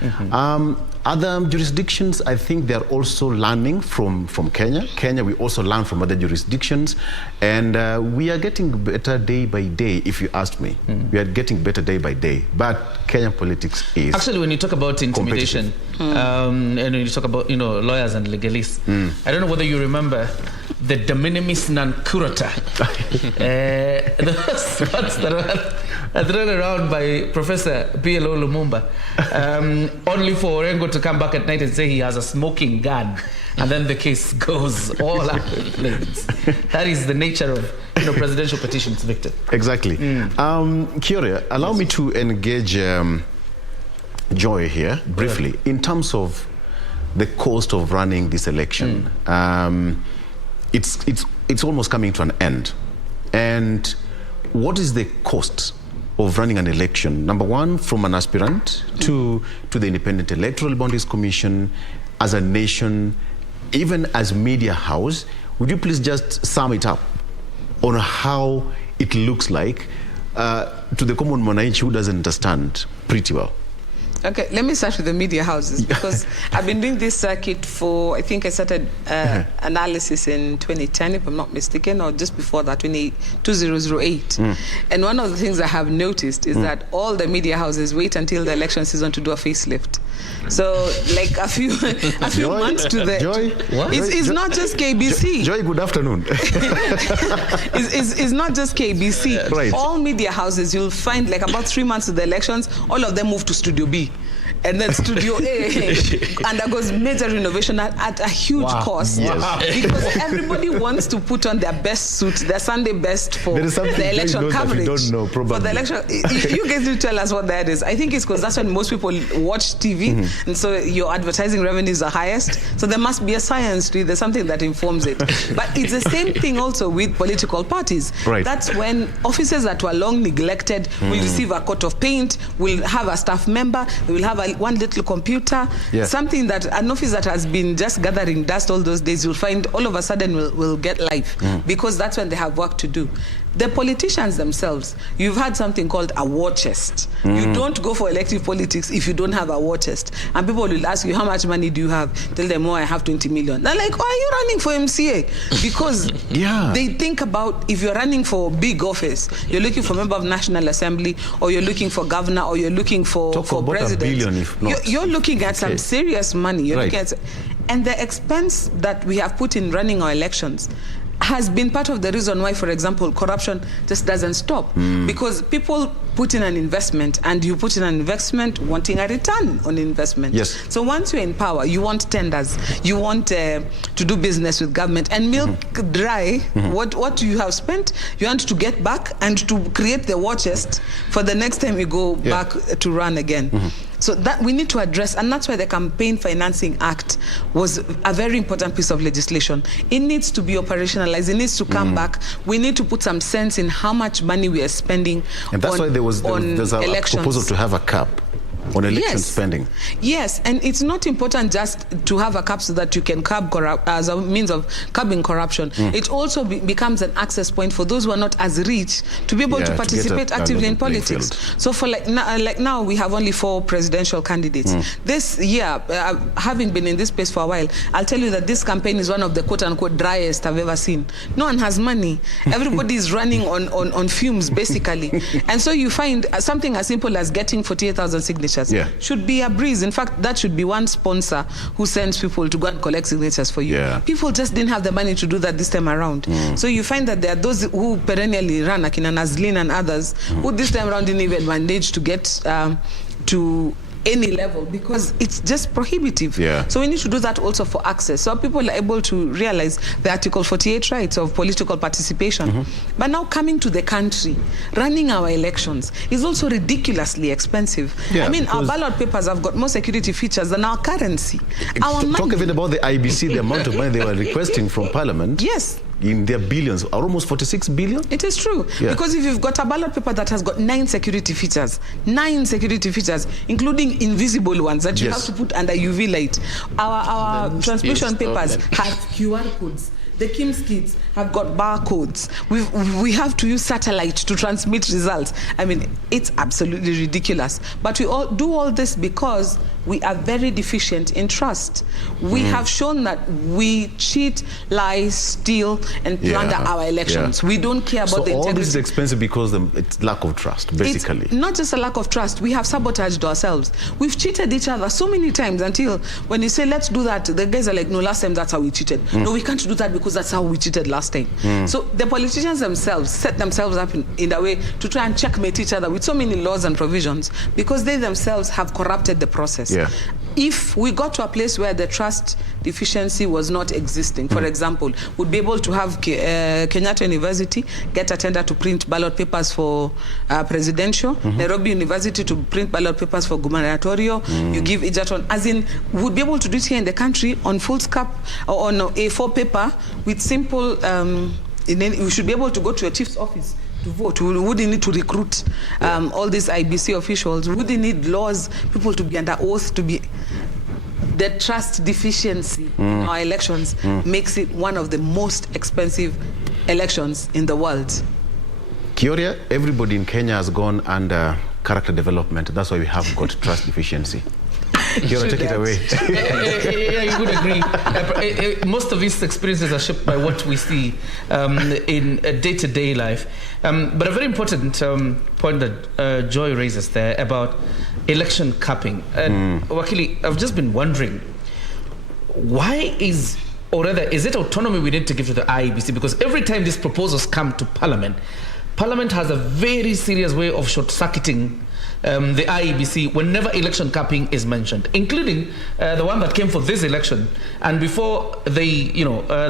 Other jurisdictions, I think they're also learning from Kenya. Kenya, we also learn from other jurisdictions. And we are getting better day by day, if you ask me. We are getting better day by day. But Kenyan politics is... Actually, when you talk about intimidation, and when you talk about, lawyers and legalists, I don't know whether you remember the de minimis non curata. Those words that are thrown around by Professor P.L.O. Lumumba, only for Orengo to come back at night and say he has a smoking gun, and then the case goes all up in flames. That is the nature of presidential petitions, Victor. Exactly. Kiria, allow me to engage Joy here briefly in terms of the cost of running this election. It's almost coming to an end. And what is the cost of running an election? Number one, from an aspirant to the Independent Electoral Boundaries Commission, as a nation, even as media house. Would you please just sum it up on how it looks like to the common mwananchi who doesn't understand pretty well? Okay, let me start with the media houses because I've been doing this circuit for, I think I started analysis in 2010, if I'm not mistaken, or just before that, 2008. And one of the things I have noticed is that all the media houses wait until the election season to do a facelift. So, like a few Joy, months to the... Joy? It's not just KBC. Joy, good afternoon. It's not just KBC. Right. All media houses, you'll find like about 3 months to the elections, all of them move to Studio B. And then Studio A undergoes major renovation at a huge cost. Because everybody wants to put on their best suit, their Sunday best for the election coverage. Don't know, probably. For the election, you guys will tell us what that is. I think it's because that's when most people watch TV, and so your advertising revenues are highest. So there must be a science to it. There's something that informs it. But it's the same thing also with political parties. Right. That's when offices that were long neglected will receive a coat of paint, will have a staff member, they will have one little computer, something that an office that has been just gathering dust all those days, you'll find all of a sudden will get life because that's when they have work to do. The politicians themselves, you've had something called a war chest. You don't go for elective politics if you don't have a war chest. And people will ask you, how much money do you have? Tell them, oh, I have 20 million. They're like, why are you running for MCA? Because they think about, if you're running for big office, you're looking for member of National Assembly, or you're looking for governor, or you're looking for president. $1 billion, if not. You're looking at some serious money. You're looking at, and the expense that we have put in running our elections has been part of the reason why, for example, corruption just doesn't stop. Because people put in an investment, and you put in an investment wanting a return on investment. Yes. So once you're in power, you want tenders, you want to do business with government, and milk dry what you have spent, you want to get back and to create the war chest for the next time you go back to run again. So that we need to address, and that's why the Campaign Financing Act was a very important piece of legislation. It needs to be operationalized. It needs to come back. We need to put some sense in how much money we are spending. And that's why there's a proposal to have a cap on election spending. Yes, and it's not important just to have a cap so that you can curb as a means of curbing corruption. It also becomes an access point for those who are not as rich to be able to participate actively in politics. So for like now, we have only 4 presidential candidates. This year, having been in this space for a while, I'll tell you that this campaign is one of the quote-unquote driest I've ever seen. No one has money. Everybody is running on fumes, basically. And so you find something as simple as getting 48,000 signatures should be a breeze. In fact, that should be one sponsor who sends people to go and collect signatures for you. People just didn't have the money to do that this time around. So you find that there are those who perennially run, like Nazlin and others, who this time around didn't even manage to get to any level because it's just prohibitive. So we need to do that also for access, so people are able to realize the Article 48 rights of political participation. But now coming to the country, running our elections is also ridiculously expensive. I mean, our ballot papers have got more security features than our currency. Talk even about the IBC, the amount of money they were requesting from Parliament. In their billions, almost 46 billion? It is true. Because if you've got a ballot paper that has got 9 security features, including invisible ones that you have to put under UV light. Our transmission papers have QR codes. The KIMS kits have got barcodes. We have to use satellite to transmit results. I mean, it's absolutely ridiculous. But we all do all this because we are very deficient in trust. We have shown that we cheat, lie, steal, and plunder our elections. We don't care about the integrity. So all this is expensive because it's lack of trust, basically. It's not just a lack of trust. We have sabotaged ourselves. We've cheated each other so many times until when you say, let's do that, the guys are like, no, last time that's how we cheated. No, we can't do that because that's how we cheated last time. So the politicians themselves set themselves up in a way to try and checkmate each other with so many laws and provisions because they themselves have corrupted the process. If we got to a place where the trust deficiency was not existing, for example, we'd be able to have Kenyatta University get a tender to print ballot papers for presidential, Nairobi University to print ballot papers for gubernatorial, you give Egerton, as in, we'd be able to do it here in the country on foolscap or on A4 paper with simple, we should be able to go to a chief's office to vote. We wouldn't need to recruit all these IBC officials. We wouldn't need laws, people to be under oath, to be... The trust deficiency in our elections makes it one of the most expensive elections in the world. Kioria, everybody in Kenya has gone under character development. That's why we have got trust deficiency. Kioria, take it away. You would agree. Most of these experiences are shaped by what we see in day-to-day life. But a very important point that Joy raises there about election capping. And Wakili, I've just been wondering, why is it autonomy we need to give to the IEBC? Because every time these proposals come to Parliament has a very serious way of short-circuiting the IEBC whenever election capping is mentioned, including the one that came for this election. And before they,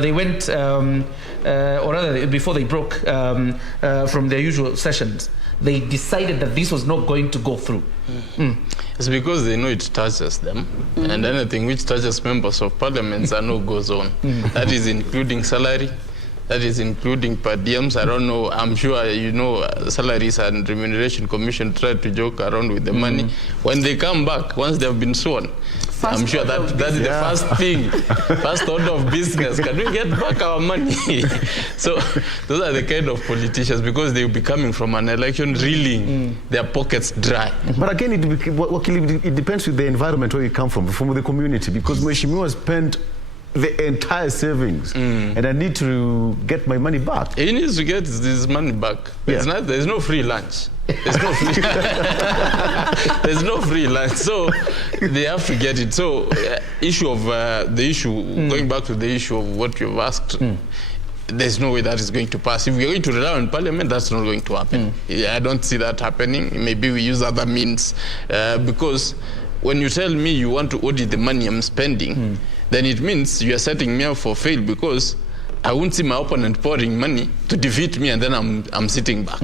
they went, or rather, before they broke from their usual sessions, they decided that this was not going to go through. It's because they know it touches them, and anything which touches members of parliament, no goes on. That is including salary. That is including per diems. I don't know, I'm sure you know Salaries and Remuneration Commission tried to joke around with the money. When they come back, once they have been sworn, I'm sure that is the first thing, first order of business. Can we get back our money? So those are the kind of politicians, because they will be coming from an election reeling their pockets dry. But again, it depends with the environment where you come from the community, because Mheshimiwa spent the entire savings, and I need to get my money back. He needs to get his money back. There's no free lunch. There's no free, there's no free lunch. So they have to get it. So going back to the issue of what you've asked, there's no way that is going to pass. If we're going to rely on Parliament, that's not going to happen. I don't see that happening. Maybe we use other means, because when you tell me you want to audit the money I'm spending, then it means you are setting me up for fail, because I won't see my opponent pouring money to defeat me and then I'm sitting back.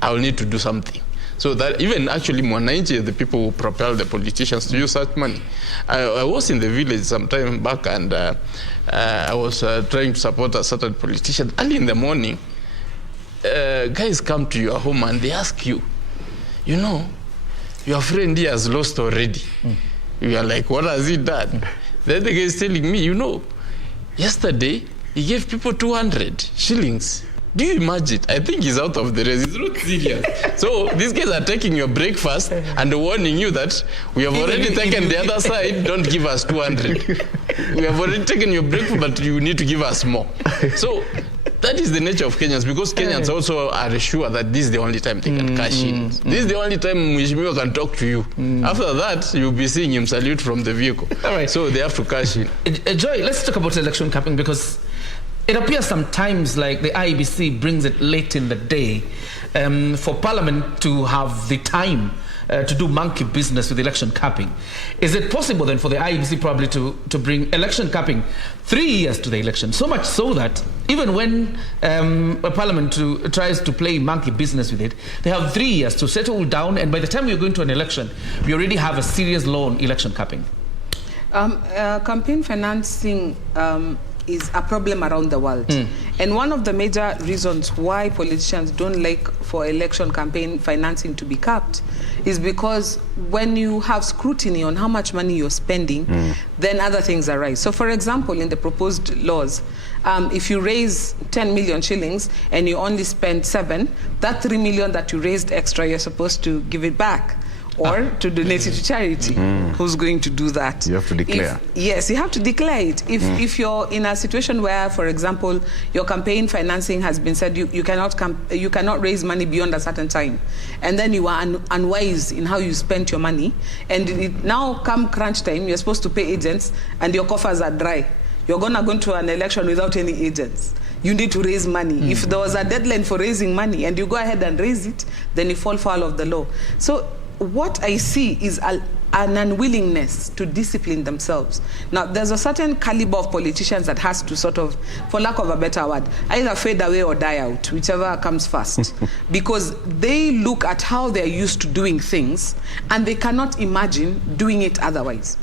I will need to do something. So that even actually Mwananchi, the people who propel the politicians to use such money. I was in the village some time back, and I was trying to support a certain politician. Early in the morning, guys come to your home and they ask you, you know, your friend here has lost already. You are like, what has he done? Then the guy is telling me, you know, yesterday he gave people 200 shillings. Do you imagine? I think he's out of the race. It's not serious. So these guys are taking your breakfast and warning you that we have already taken the other side, don't give us 200. We have already taken your breakfast, but you need to give us more. So that is the nature of Kenyans, because Kenyans also are sure that this is the only time they can cash in. This is the only time Mheshimiwa can talk to you. After that, you'll be seeing him salute from the vehicle. All right. So they have to cash in. Joy, let's talk about election capping, because it appears sometimes like the IEBC brings it late in the day for Parliament to have the time to do monkey business with election capping. Is it possible then for the IEBC probably to bring election capping 3 years to the election? So much so that even when a Parliament tries to play monkey business with it, they have 3 years to settle down, and by the time we're going to an election, we already have a serious law on election capping. Campaign financing is a problem around the world. And one of the major reasons why politicians don't like for election campaign financing to be capped is because when you have scrutiny on how much money you're spending, then other things arise. So for example, in the proposed laws, if you raise 10 million shillings and you only spend 7, that 3 million that you raised extra, you're supposed to give it back, or to donate it to charity. Who's going to do that? You have to declare. Yes, you have to declare it. If you're in a situation where, for example, your campaign financing has been said you cannot raise money beyond a certain time, and then you are unwise in how you spent your money, and it now come crunch time, you're supposed to pay agents, and your coffers are dry. You're going to go into an election without any agents. You need to raise money. If there was a deadline for raising money and you go ahead and raise it, then you fall foul of the law. So what I see is an unwillingness to discipline themselves. Now, there's a certain caliber of politicians that has to sort of, for lack of a better word, either fade away or die out, whichever comes first. Because they look at how they're used to doing things and they cannot imagine doing it otherwise.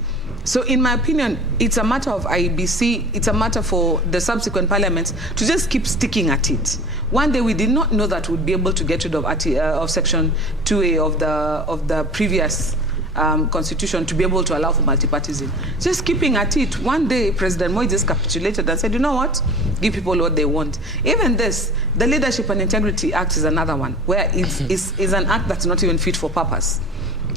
So in my opinion, it's a matter of IEBC, it's a matter for the subsequent parliaments to just keep sticking at it. One day we did not know that we'd be able to get rid of Section 2A of the previous constitution to be able to allow for multipartism. Just keeping at it. One day President Moi just capitulated and said, you know what? Give people what they want. Even this, the Leadership and Integrity Act is another one, where it's an act that's not even fit for purpose.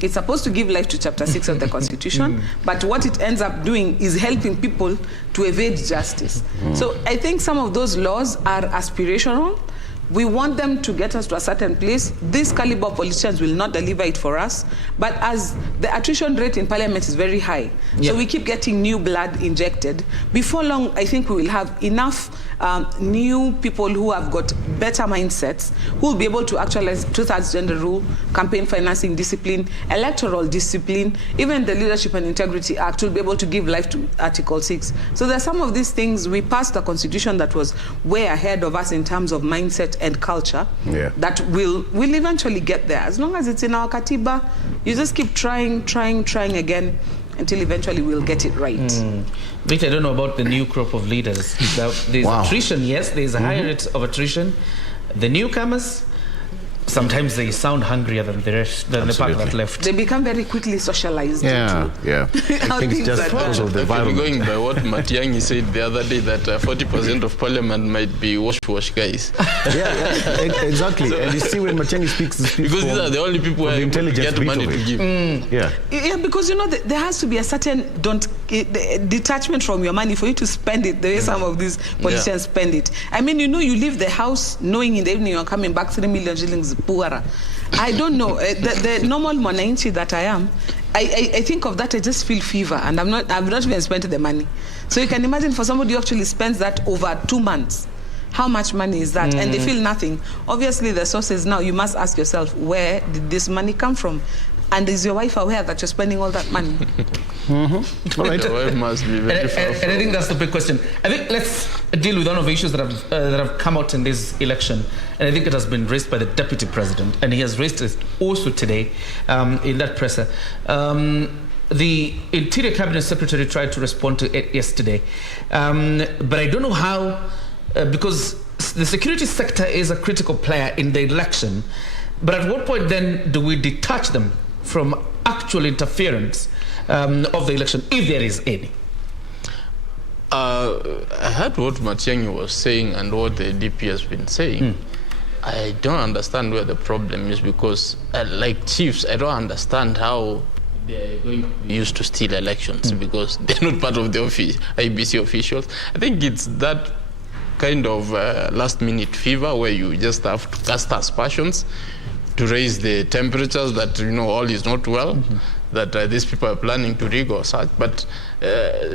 It's supposed to give life to Chapter 6 of the Constitution, but what it ends up doing is helping people to evade justice. So I think some of those laws are aspirational. We want them to get us to a certain place. This caliber of politicians will not deliver it for us. But as the attrition rate in Parliament is very high, so we keep getting new blood injected, before long, I think we will have enough new people who have got better mindsets, who will be able to actualize two-thirds gender rule, campaign financing discipline, electoral discipline, even the Leadership and Integrity Act will be able to give life to Article 6. So there are some of these things. We passed a constitution that was way ahead of us in terms of mindset and culture, that will eventually get there. As long as it's in our katiba, you just keep trying again until eventually we'll get it right. Victor, I don't know about the new crop of leaders. There's attrition, yes, there's a high rate of attrition. The newcomers, sometimes they sound hungrier than the rest, than the part that left. They become very quickly socialized. Yeah, yeah. I think it's just because of the environment. Going by what Matiang'i said the other day, that 40% of parliament might be wash guys. Exactly. So, and you see when Matiang'i speaks because these are the only people who get money to give. Yeah, because you know there has to be a certain detachment from your money for you to spend it the way some of these politicians spend it. I mean, you know, you leave the house knowing in the evening you're coming back 3 million shillings poorer. I don't know. The normal mwananchi that I am, I think of that, I just feel fever, and I've not even spent the money. So you can imagine for somebody who actually spends that over 2 months, how much money is that? And they feel nothing. Obviously, the sources now, you must ask yourself, where did this money come from? And is your wife aware that you're spending all that money? All right. Your wife must be very far and I think that's the big question. I think let's deal with one of the issues that have come out in this election, and I think it has been raised by the Deputy President, and he has raised it also today in that presser. The Interior Cabinet Secretary tried to respond to it yesterday, but I don't know how, because the security sector is a critical player in the election. But at what point then do we detach them from actual interference of the election, if there is any? I heard what Matiang'i was saying and what the DP has been saying. I don't understand where the problem is, because like chiefs, I don't understand how they're going to be used to steal elections, because they're not part of the IBC officials. I think it's that kind of last-minute fever where you just have to cast aspersions to raise the temperatures that, you know, all is not well, that these people are planning to rig or such. But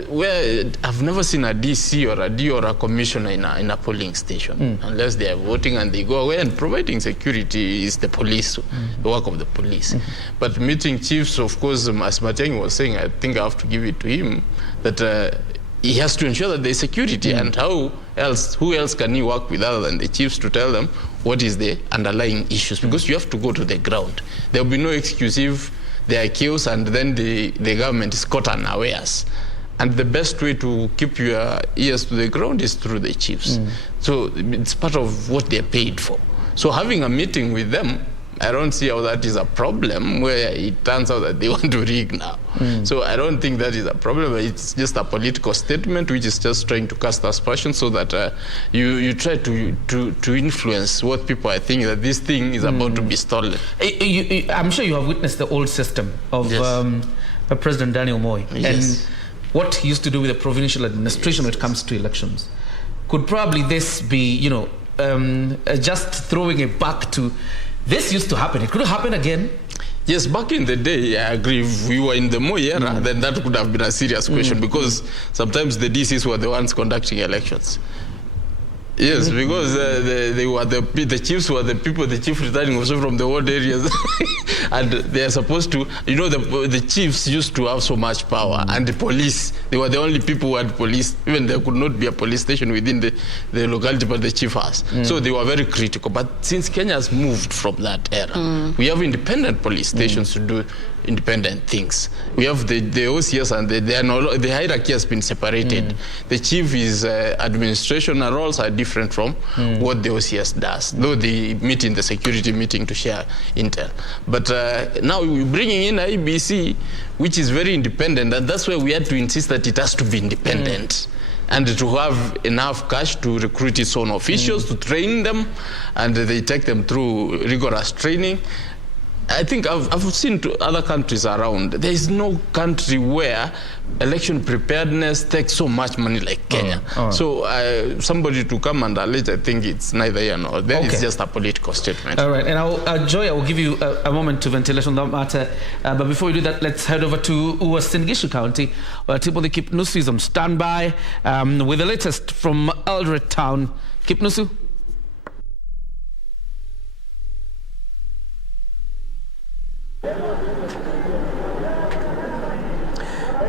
where I've never seen a DC or a D or a commissioner in a polling station, unless they are voting and they go away, and providing security is the police, the work of the police. But meeting chiefs, of course, as Matiang'i was saying, I think I have to give it to him, that he has to ensure that there's security, and who else can he work with other than the chiefs to tell them what is the underlying issues? Because you have to go to the ground. There will be no excuse if there are chaos and then the government is caught unawares. And the best way to keep your ears to the ground is through the chiefs. So it's part of what they're paid for. So having a meeting with them, I don't see how that is a problem, where it turns out that they want to rig now. So I don't think that is a problem. It's just a political statement which is just trying to cast aspersion, so that you try to influence what people are thinking, that this thing is about to be stolen. I'm sure you have witnessed the old system of President Daniel Moi and what he used to do with the provincial administration when it comes to elections. Could probably this be, you know, just throwing it back to, this used to happen, it could happen again? Yes, back in the day, I agree, if we were in the Moi era, then that could have been a serious question, because sometimes the DCs were the ones conducting elections. Yes, because the chiefs were the people, the chief returning also from the old areas. And they are supposed to, you know, the chiefs used to have so much power, and the police, they were the only people who had police. Even there could not be a police station within the locality, but the chief has. So they were very critical. But since Kenya has moved from that era, we have independent police stations to do independent things. We have the OCS, and the hierarchy has been separated. The chief is administration roles are different from what the OCS does, though they meet in the security meeting to share intel. But now we're bringing in IBC, which is very independent, and that's why we had to insist that it has to be independent. And to have enough cash to recruit its own officials, to train them, and they take them through rigorous training. I think I've seen to other countries around. There is no country where election preparedness takes so much money like Kenya. So somebody to come and allege, I think it's neither here nor there. It's just a political statement. All right, and Joy, I will give you a moment to ventilate on that matter. But before we do that, let's head over to Uasin Gishu County, where Timothy Kipnusu is on standby with the latest from Eldoret Town. Kipnusu?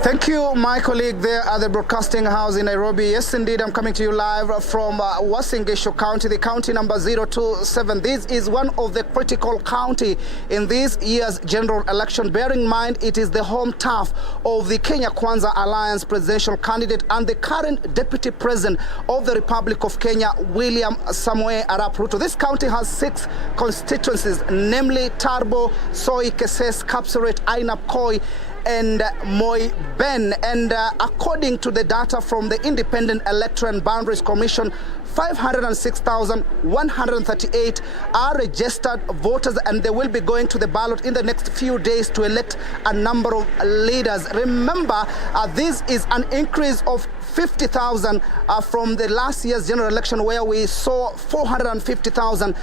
Thank you, my colleague there at the broadcasting house in Nairobi. Yes, indeed, I'm coming to you live from Uasin Gishu County, the county number 027. This is one of the critical county in this year's general election. Bear in mind, it is the home turf of the Kenya Kwanza Alliance presidential candidate and the current deputy president of the Republic of Kenya, William Samoei Arap Ruto. This county has 6 constituencies, namely Tarbo, Soi, Keses, Kapseret, Ainab Koi, and Moi Ben. And according to the data from the Independent Electoral and Boundaries Commission, 506,138 are registered voters, and they will be going to the ballot in the next few days to elect a number of leaders. Remember, this is an increase of 50,000 from the last year's general election, where we saw 450,000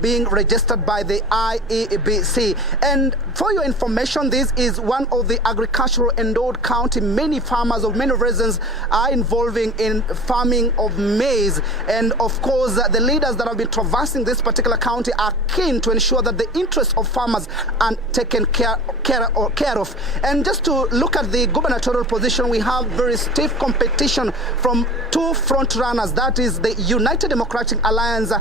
being registered by the IEBC. And for your information, this is one of the agricultural endowed county. Many farmers of many reasons are involving in farming of maize. And of course, the leaders that have been traversing this particular county are keen to ensure that the interests of farmers are taken care of. And just to look at the gubernatorial position, we have very stiff competition from 2 front runners. That is the United Democratic Alliance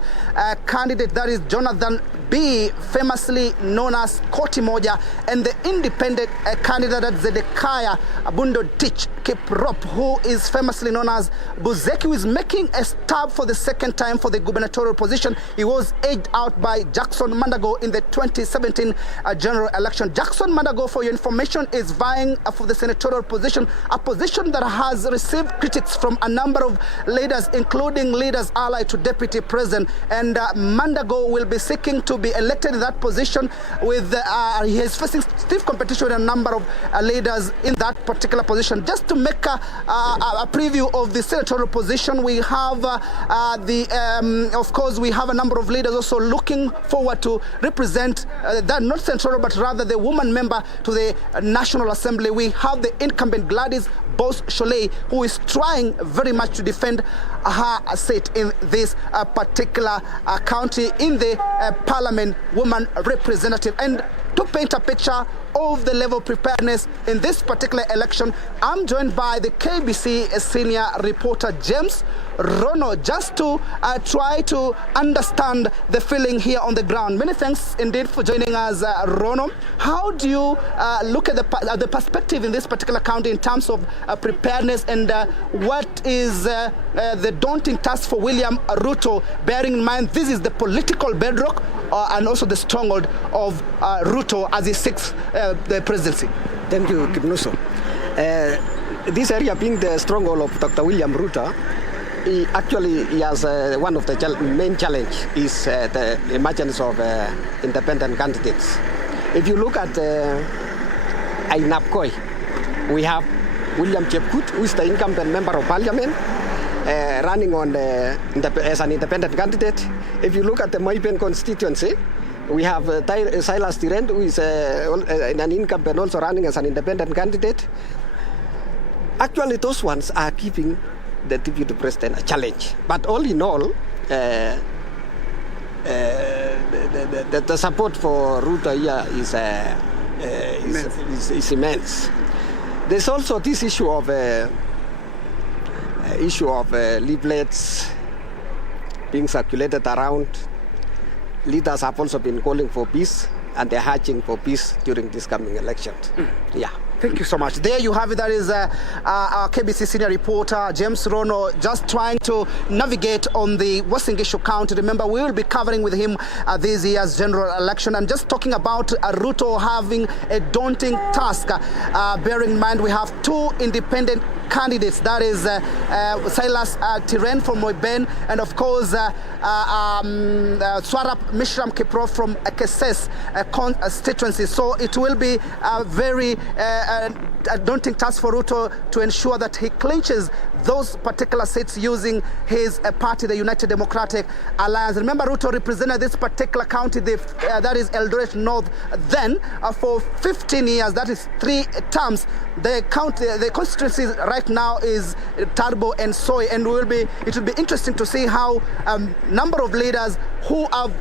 candidate, that is Jonathan B, famously known as Koti Moja, and the independent candidate Zedekiah Bundo Tich Kiprop, who is famously known as Buzeki, who is making a stab for the second time for the gubernatorial position. He was edged out by Jackson Mandago in the 2017 general election. Jackson Mandago, for your information, is vying for the senatorial position, a position that has received critics from a number of leaders, including leaders allied to deputy president. And Mandago will be seeking to be elected in that position with he is facing stiff competition with a number of leaders in that particular position. Just to make a preview of the senatorial position, we have of course, we have a number of leaders also looking forward to represent that, not senatorial, but rather the woman member to the National Assembly. We have the incumbent Gladys Boss Sholei, who is trying very much to defend her seat in this particular county in the Parliament woman representative. And to paint a picture of the level of preparedness in this particular election, I'm joined by the KBC senior reporter James Rono, just to try to understand the feeling here on the ground. Many thanks indeed for joining us, Rono. How do you look at the perspective in this particular county in terms of preparedness, and what is the daunting task for William Ruto, bearing in mind this is the political bedrock and also the stronghold of Ruto as he seeks the presidency? Thank you, Kipnuso. This area being the stronghold of Dr. William Ruto, he has one of the main challenge is the emergence of independent candidates. If you look at Ainab Koi, we have William Chepkut, who is the incumbent member of parliament, running on as an independent candidate. If you look at the Moi Ben constituency, we have Silas Tirend, who is an incumbent, also running as an independent candidate. Actually, those ones are giving the deputy president a challenge. But all in all, the support for Ruto here is immense. There's also this issue of leaflets being circulated around. Leaders have also been calling for peace, and they're hatching for peace during this coming elections. Yeah. Thank you so much. There you have it. That is our KBC senior reporter, James Rono, just trying to navigate on the Uasin Gishu County. Remember, we will be covering with him this year's general election. And just talking about Ruto having a daunting task. Bearing in mind, we have 2 independent candidates. That is Silas Tiren from Moi Ben, and of course Swarap Mishram Kipro from Keses constituency. So it will be a very daunting task for Ruto to ensure that he clinches those particular seats using his party, the United Democratic Alliance. Remember, Ruto represented this particular county, that is Eldoret North, then for 15 years, that is 3 terms. The constituency right now is Turbo and Soy, and it will be interesting to see how number of leaders who have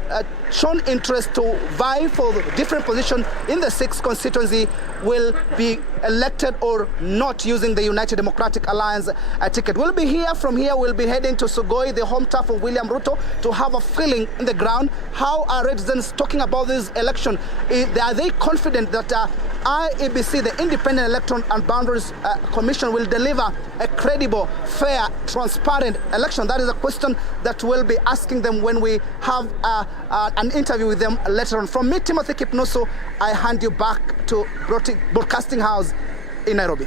shown interest to vie for different positions in the 6th constituency will be elected or not using the United Democratic Alliance ticket. We'll be here. From here, we'll be heading to Sugoi, the home turf of William Ruto, to have a feeling in the ground. How are residents talking about this election? Are they confident that IEBC, the Independent Electoral and Boundaries Commission, will deliver a credible, fair, transparent election? That is a question that we'll be asking them when we have an interview with them later on. From me, Timothy Kipnusu, I hand you back to Broadcasting House in Nairobi.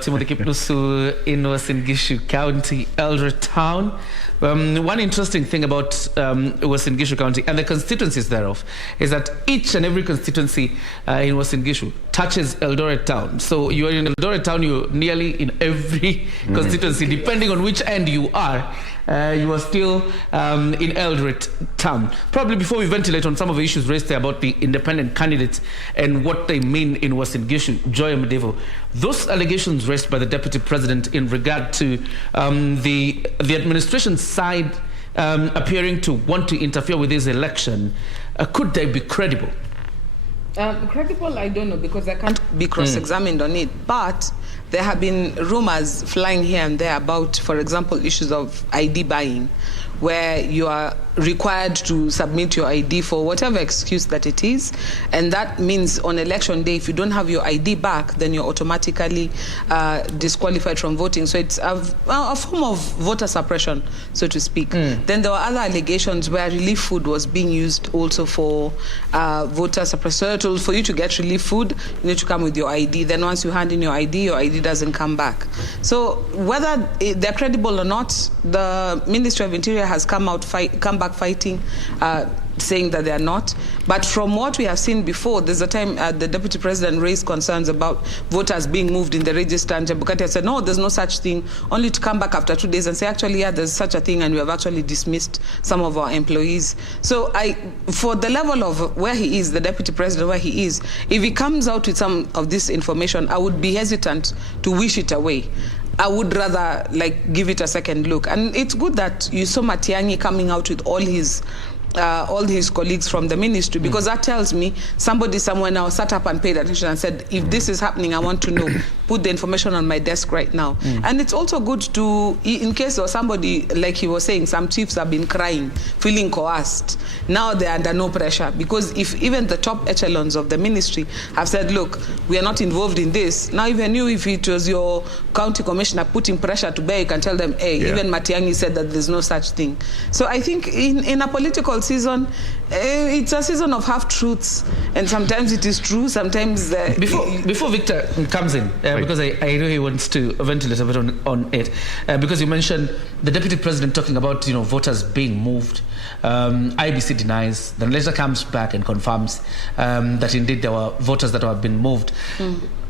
Timothy Kipnusu in Uasin Gishu County, Eldoret Town. One interesting thing about Uasin Gishu County and the constituencies thereof is that each and every constituency in Uasin Gishu touches Eldoret Town. So you are in Eldoret Town, you're nearly in every constituency, depending on which end you are. You are still in Eldoret Town. Probably before we ventilate on some of the issues raised there about the independent candidates and what they mean in Uasin Gishu, Joy Mdevo, those allegations raised by the Deputy President in regard to the administration side appearing to want to interfere with this election, could they be credible? Credible, I don't know, because I can't be cross-examined on it. But there have been rumors flying here and there about, for example, issues of ID buying, where you are required to submit your ID for whatever excuse that it is. And that means on election day, if you don't have your ID back, then you're automatically disqualified from voting. So it's a form of voter suppression, so to speak. Then there were other allegations where relief food was being used also for voter suppression. So for you to get relief food, you need to come with your ID. Then once you hand in your ID doesn't come back. So whether they're credible or not, the Ministry of Interior has come back fighting, saying that they are not. But from what we have seen before, there's a time the Deputy President raised concerns about voters being moved in the register, and Chebukati said, no, there's no such thing, only to come back after 2 days and say, actually, yeah, there's such a thing, and we have actually dismissed some of our employees. So for the level of where he is, the Deputy President, where he is, if he comes out with some of this information, I would be hesitant to wish it away. I would rather give it a second look. And it's good that you saw Matiang'i coming out with all his colleagues from the ministry, because that tells me somebody somewhere now sat up and paid attention and said, if this is happening, I want to know. Put the information on my desk right now. And it's also good to, in case of somebody, like he was saying, some chiefs have been crying, feeling coerced. Now they're under no pressure, because if even the top echelons of the ministry have said, look, we are not involved in this. Now even you, if it was your county commissioner putting pressure to bear, you can tell them, hey, even Matiang'i said that there's no such thing. So I think in a political season, it's a season of half-truths, and sometimes it is true, sometimes... Before Victor comes in, because I know he wants to ventilate a bit on it, because you mentioned the Deputy President talking about voters being moved. IBC denies, then later comes back and confirms that indeed there were voters that have been moved.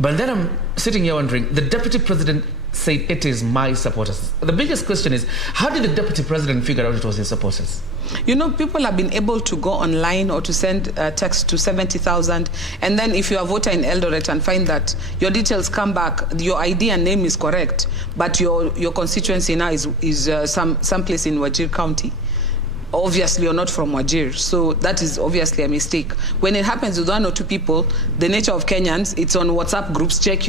But then I'm sitting here wondering, the Deputy President said it is my supporters. The biggest question is, how did the Deputy President figure out it was his supporters? People have been able to go online or to send text to 70,000, and then if you are a voter in Eldoret and find that your details come back, your ID and name is correct, but your constituency now is someplace in Wajir County. Obviously, you're not from Wajir, so that is obviously a mistake. When it happens with 1 or 2 people, the nature of Kenyans, it's on WhatsApp groups, check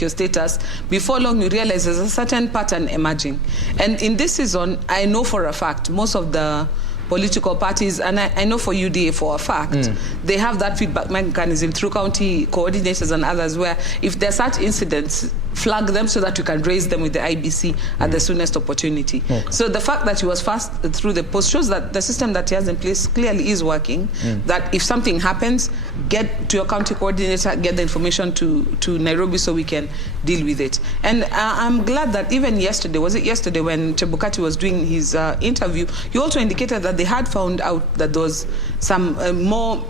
your status. Before long, you realize there's a certain pattern emerging. And in this season, I know for a fact, most of the political parties, and I know for UDA for a fact, they have that feedback mechanism through county coordinators and others, where if there's such incidents, flag them so that you can raise them with the IBC at the soonest opportunity. Okay. So the fact that he was fast through the post shows that the system that he has in place clearly is working, that if something happens, get to your county coordinator, get the information to Nairobi so we can deal with it. And I'm glad that even yesterday, was it yesterday when Chebukati was doing his interview, he also indicated that they had found out that there was some more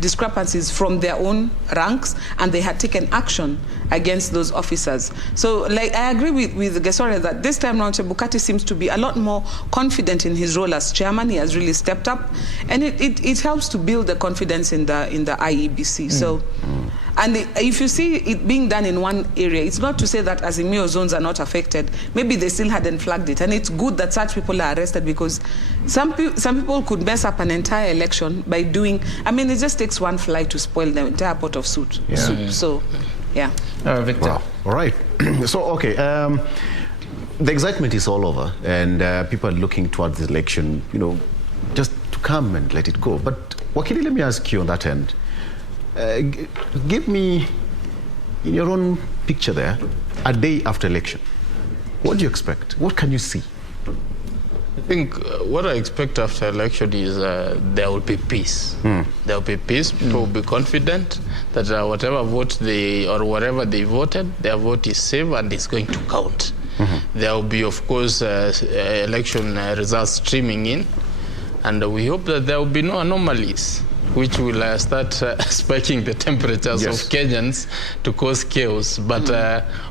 discrepancies from their own ranks, and they had taken action against those officers. So, like, I agree with Gesore that this time around Chebukati seems to be a lot more confident in his role as chairman. He has really stepped up, and it helps to build the confidence in the IEBC. So, and if you see it being done in one area, it's not to say that Azimio zones are not affected. Maybe they still hadn't flagged it, and it's good that such people are arrested, because some people could mess up an entire election by doing. I mean, it just takes one fly to spoil the entire pot of soup. So, yeah. Victor. Wow. All right. So, okay. The excitement is all over, and people are looking towards the election, just to come and let it go. But, Wakili, let me ask you on that end. Give me, in your own picture there, a day after election. What do you expect? What can you see? I think what I expect after election is there will be peace. There will be peace. People will be confident that whatever vote whatever they voted, their vote is safe and is going to count. There will be, of course, election results streaming in, and we hope that there will be no anomalies which will start spiking the temperatures of Kenyans to cause chaos. But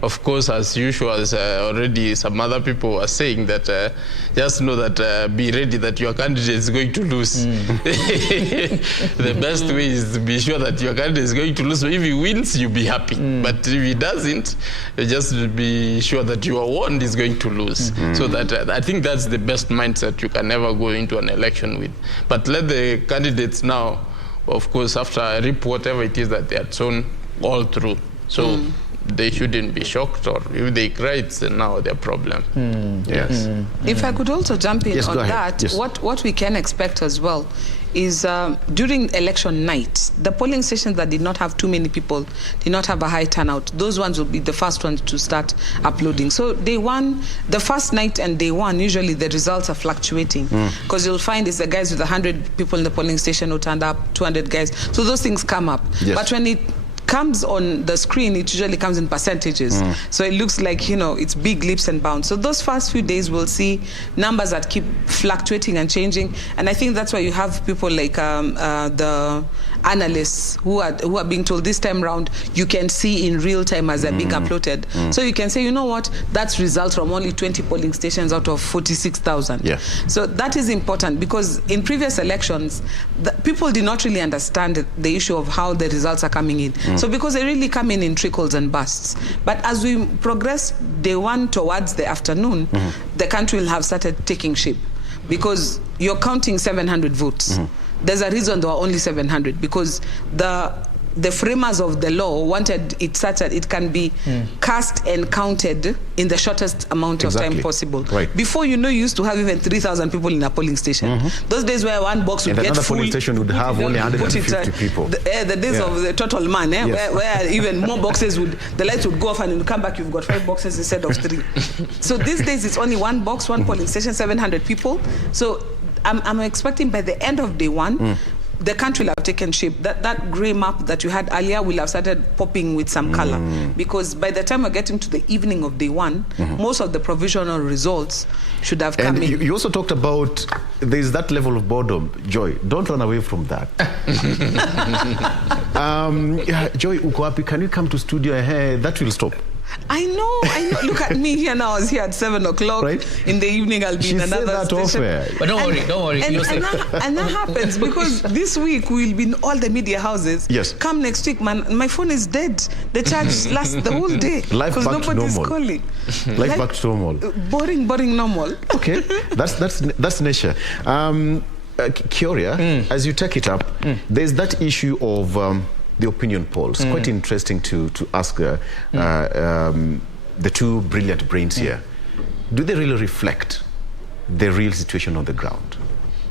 of course, as usual, as already some other people are saying, that just know that be ready that your candidate is going to lose. The best way is to be sure that your candidate is going to lose. So if he wins, you'll be happy. But if he doesn't, just be sure that your one is going to lose. So that I think that's the best mindset you can ever go into an election with. But let the candidates now, of course, after reap whatever it is that they had sown all through. So they shouldn't be shocked, or if they cry, it's now their problem. Yes. If I could also jump in on that, yes. what we can expect as well is during election night, the polling stations that did not have too many people, did not have a high turnout, those ones will be the first ones to start uploading. So day one, the first night and day one, usually the results are fluctuating, because you'll find it's the guys with 100 people in the polling station who turned up, 200 guys. So those things come up. Yes. But when it comes on the screen, it usually comes in percentages. So it looks like, it's big leaps and bounds. So those first few days we'll see numbers that keep fluctuating and changing. And I think that's why you have people like the analysts who are being told this time round, you can see in real time as they're being uploaded. So you can say, you know what, that's results from only 20 polling stations out of 46,000. Yeah. So that is important, because in previous elections, people did not really understand the issue of how the results are coming in. So because they really come in trickles and bursts. But as we progress day one towards the afternoon, the country will have started taking shape, because you're counting 700 votes. There's a reason there are only 700, because the framers of the law wanted it such that it can be cast and counted in the shortest amount of time possible. Right. Before, you used to have even 3,000 people in a polling station. Those days where one box would and get full. Another polling station would have only 150 people. The days of the total man, where even more boxes the lights would go off, and when you come back, you've got 5 boxes instead of 3. So these days, it's only one box, one polling station, 700 people. So I'm expecting by the end of day one, the country will have taken shape. That grey map that you had earlier will have started popping with some color, because by the time we're getting to the evening of day one, most of the provisional results should have come in. You also talked about there's that level of boredom. Joy, don't run away from that. Joy Ukwapi, can you come to studio? That will stop. I know. Look at me here now. I was here at 7 o'clock. Right? In the evening, I'll be in another station. But don't worry. And that happens because this week we'll be in all the media houses. Yes. Come next week, man, my phone is dead. The charge lasts the whole day. Life because back to nobody's normal. calling. Life back to normal. Boring, normal. Okay, that's nature. Kyoria, as you take it up, there's that issue of the opinion polls. Quite interesting to ask the two brilliant brains here. Do they really reflect the real situation on the ground?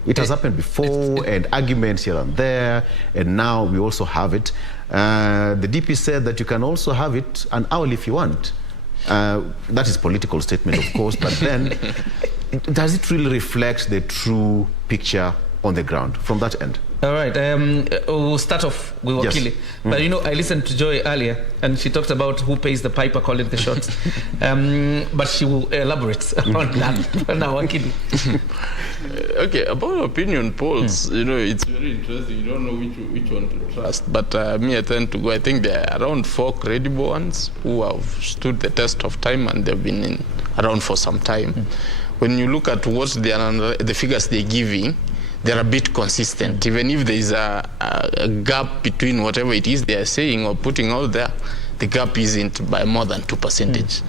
It has happened before, and arguments here and there, and now we also have it. The DP said that you can also have it an hour if you want. That is political statement, of course, but then does it really reflect the true picture on the ground from that end? All right, we'll start off with Wakili. Yes. But you know, I listened to Joy earlier, and she talked about who pays the piper calling the shots. But she will elaborate on that. Now, Wakili. Okay, about opinion polls, you know, it's very interesting. You don't know which one to trust. But me, I tend to go. I think there are around 4 credible ones who have stood the test of time, and they've been around for some time. When you look at what the figures they're giving, they're a bit consistent. Even if there is a gap between whatever it is they are saying or putting out there, the gap isn't by more than 2%.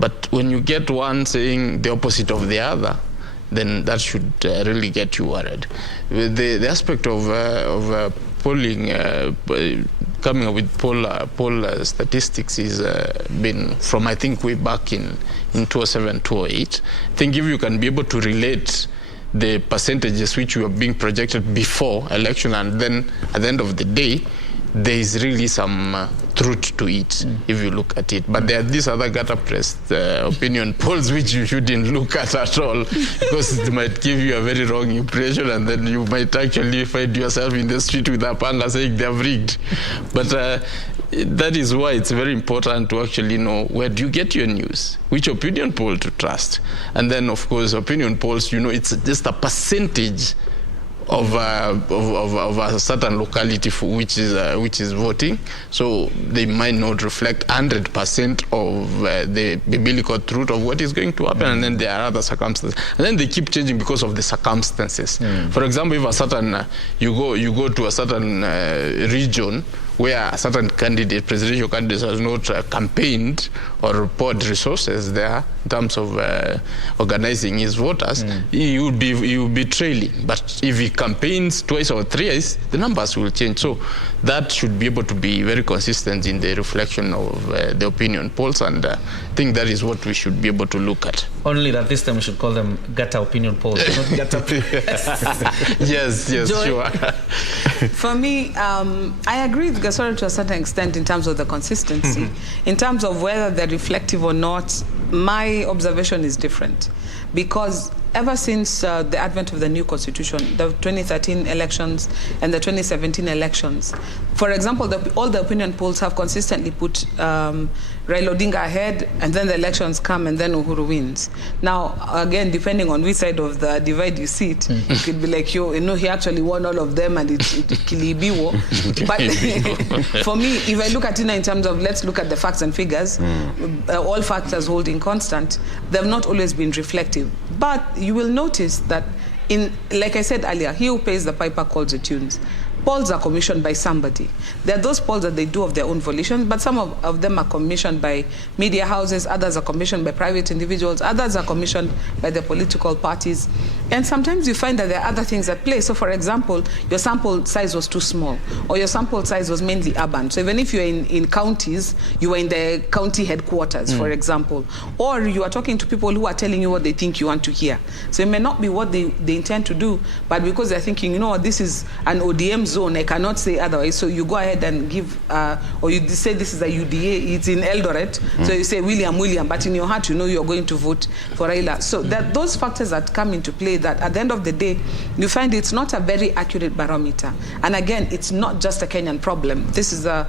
But when you get one saying the opposite of the other, then that should really get you worried. The aspect of polling, coming up with poll statistics is been from, I think, way back in 2007, 2008. I think if you can be able to relate the percentages which were being projected before election, and then at the end of the day, there is really some truth to it if you look at it. But there are these other gutter-pressed opinion polls which you shouldn't look at all, because it might give you a very wrong impression, and then you might actually find yourself in the street with a panga saying they're rigged. But that is why it's very important to actually know where do you get your news, which opinion poll to trust. And then, of course, opinion polls, you know, it's just a percentage of a certain locality for which is voting, so they might not reflect 100% of the biblical truth of what is going to happen. And then there are other circumstances, and then they keep changing because of the circumstances. For example, if a certain you go to a certain region where a certain candidate, presidential candidate, has not campaigned or poured resources there in terms of organizing his voters, he will be trailing. But if he campaigns twice or thrice, the numbers will change. So that should be able to be very consistent in the reflection of the opinion polls, and I think that is what we should be able to look at. Only that this time we should call them gutter opinion polls, not gutter. Yes, Joy, sure. For me, I agree with Gasoro to a certain extent in terms of the consistency. In terms of whether they're reflective or not, my observation is different. Because ever since the advent of the new constitution, the 2013 elections and the 2017 elections, for example, all the opinion polls have consistently put Raila Odinga ahead, and then the elections come, and then Uhuru wins. Now, again, depending on which side of the divide you sit, it could be like, you know, he actually won all of them, and it's Kilibiwo. But for me, if I look at it in terms of, let's look at the facts and figures, all factors holding constant, they've not always been reflective. But you will notice that, like I said earlier, he who pays the piper calls the tunes. Polls are commissioned by somebody. There are those polls that they do of their own volition, but some of them are commissioned by media houses, others are commissioned by private individuals, others are commissioned by the political parties. And sometimes you find that there are other things at play. So, for example, your sample size was too small, or your sample size was mainly urban. So even if you're in counties, you are in the county headquarters, for example, or you are talking to people who are telling you what they think you want to hear. So it may not be what they intend to do, but because they're thinking, you know what, this is an ODM zone, I cannot say otherwise, so you go ahead and give, or you say this is a UDA, it's in Eldoret, so you say William, but in your heart you know you're going to vote for Raila. So that those factors that come into play, that at the end of the day, you find it's not a very accurate barometer. And again, it's not just a Kenyan problem. This is a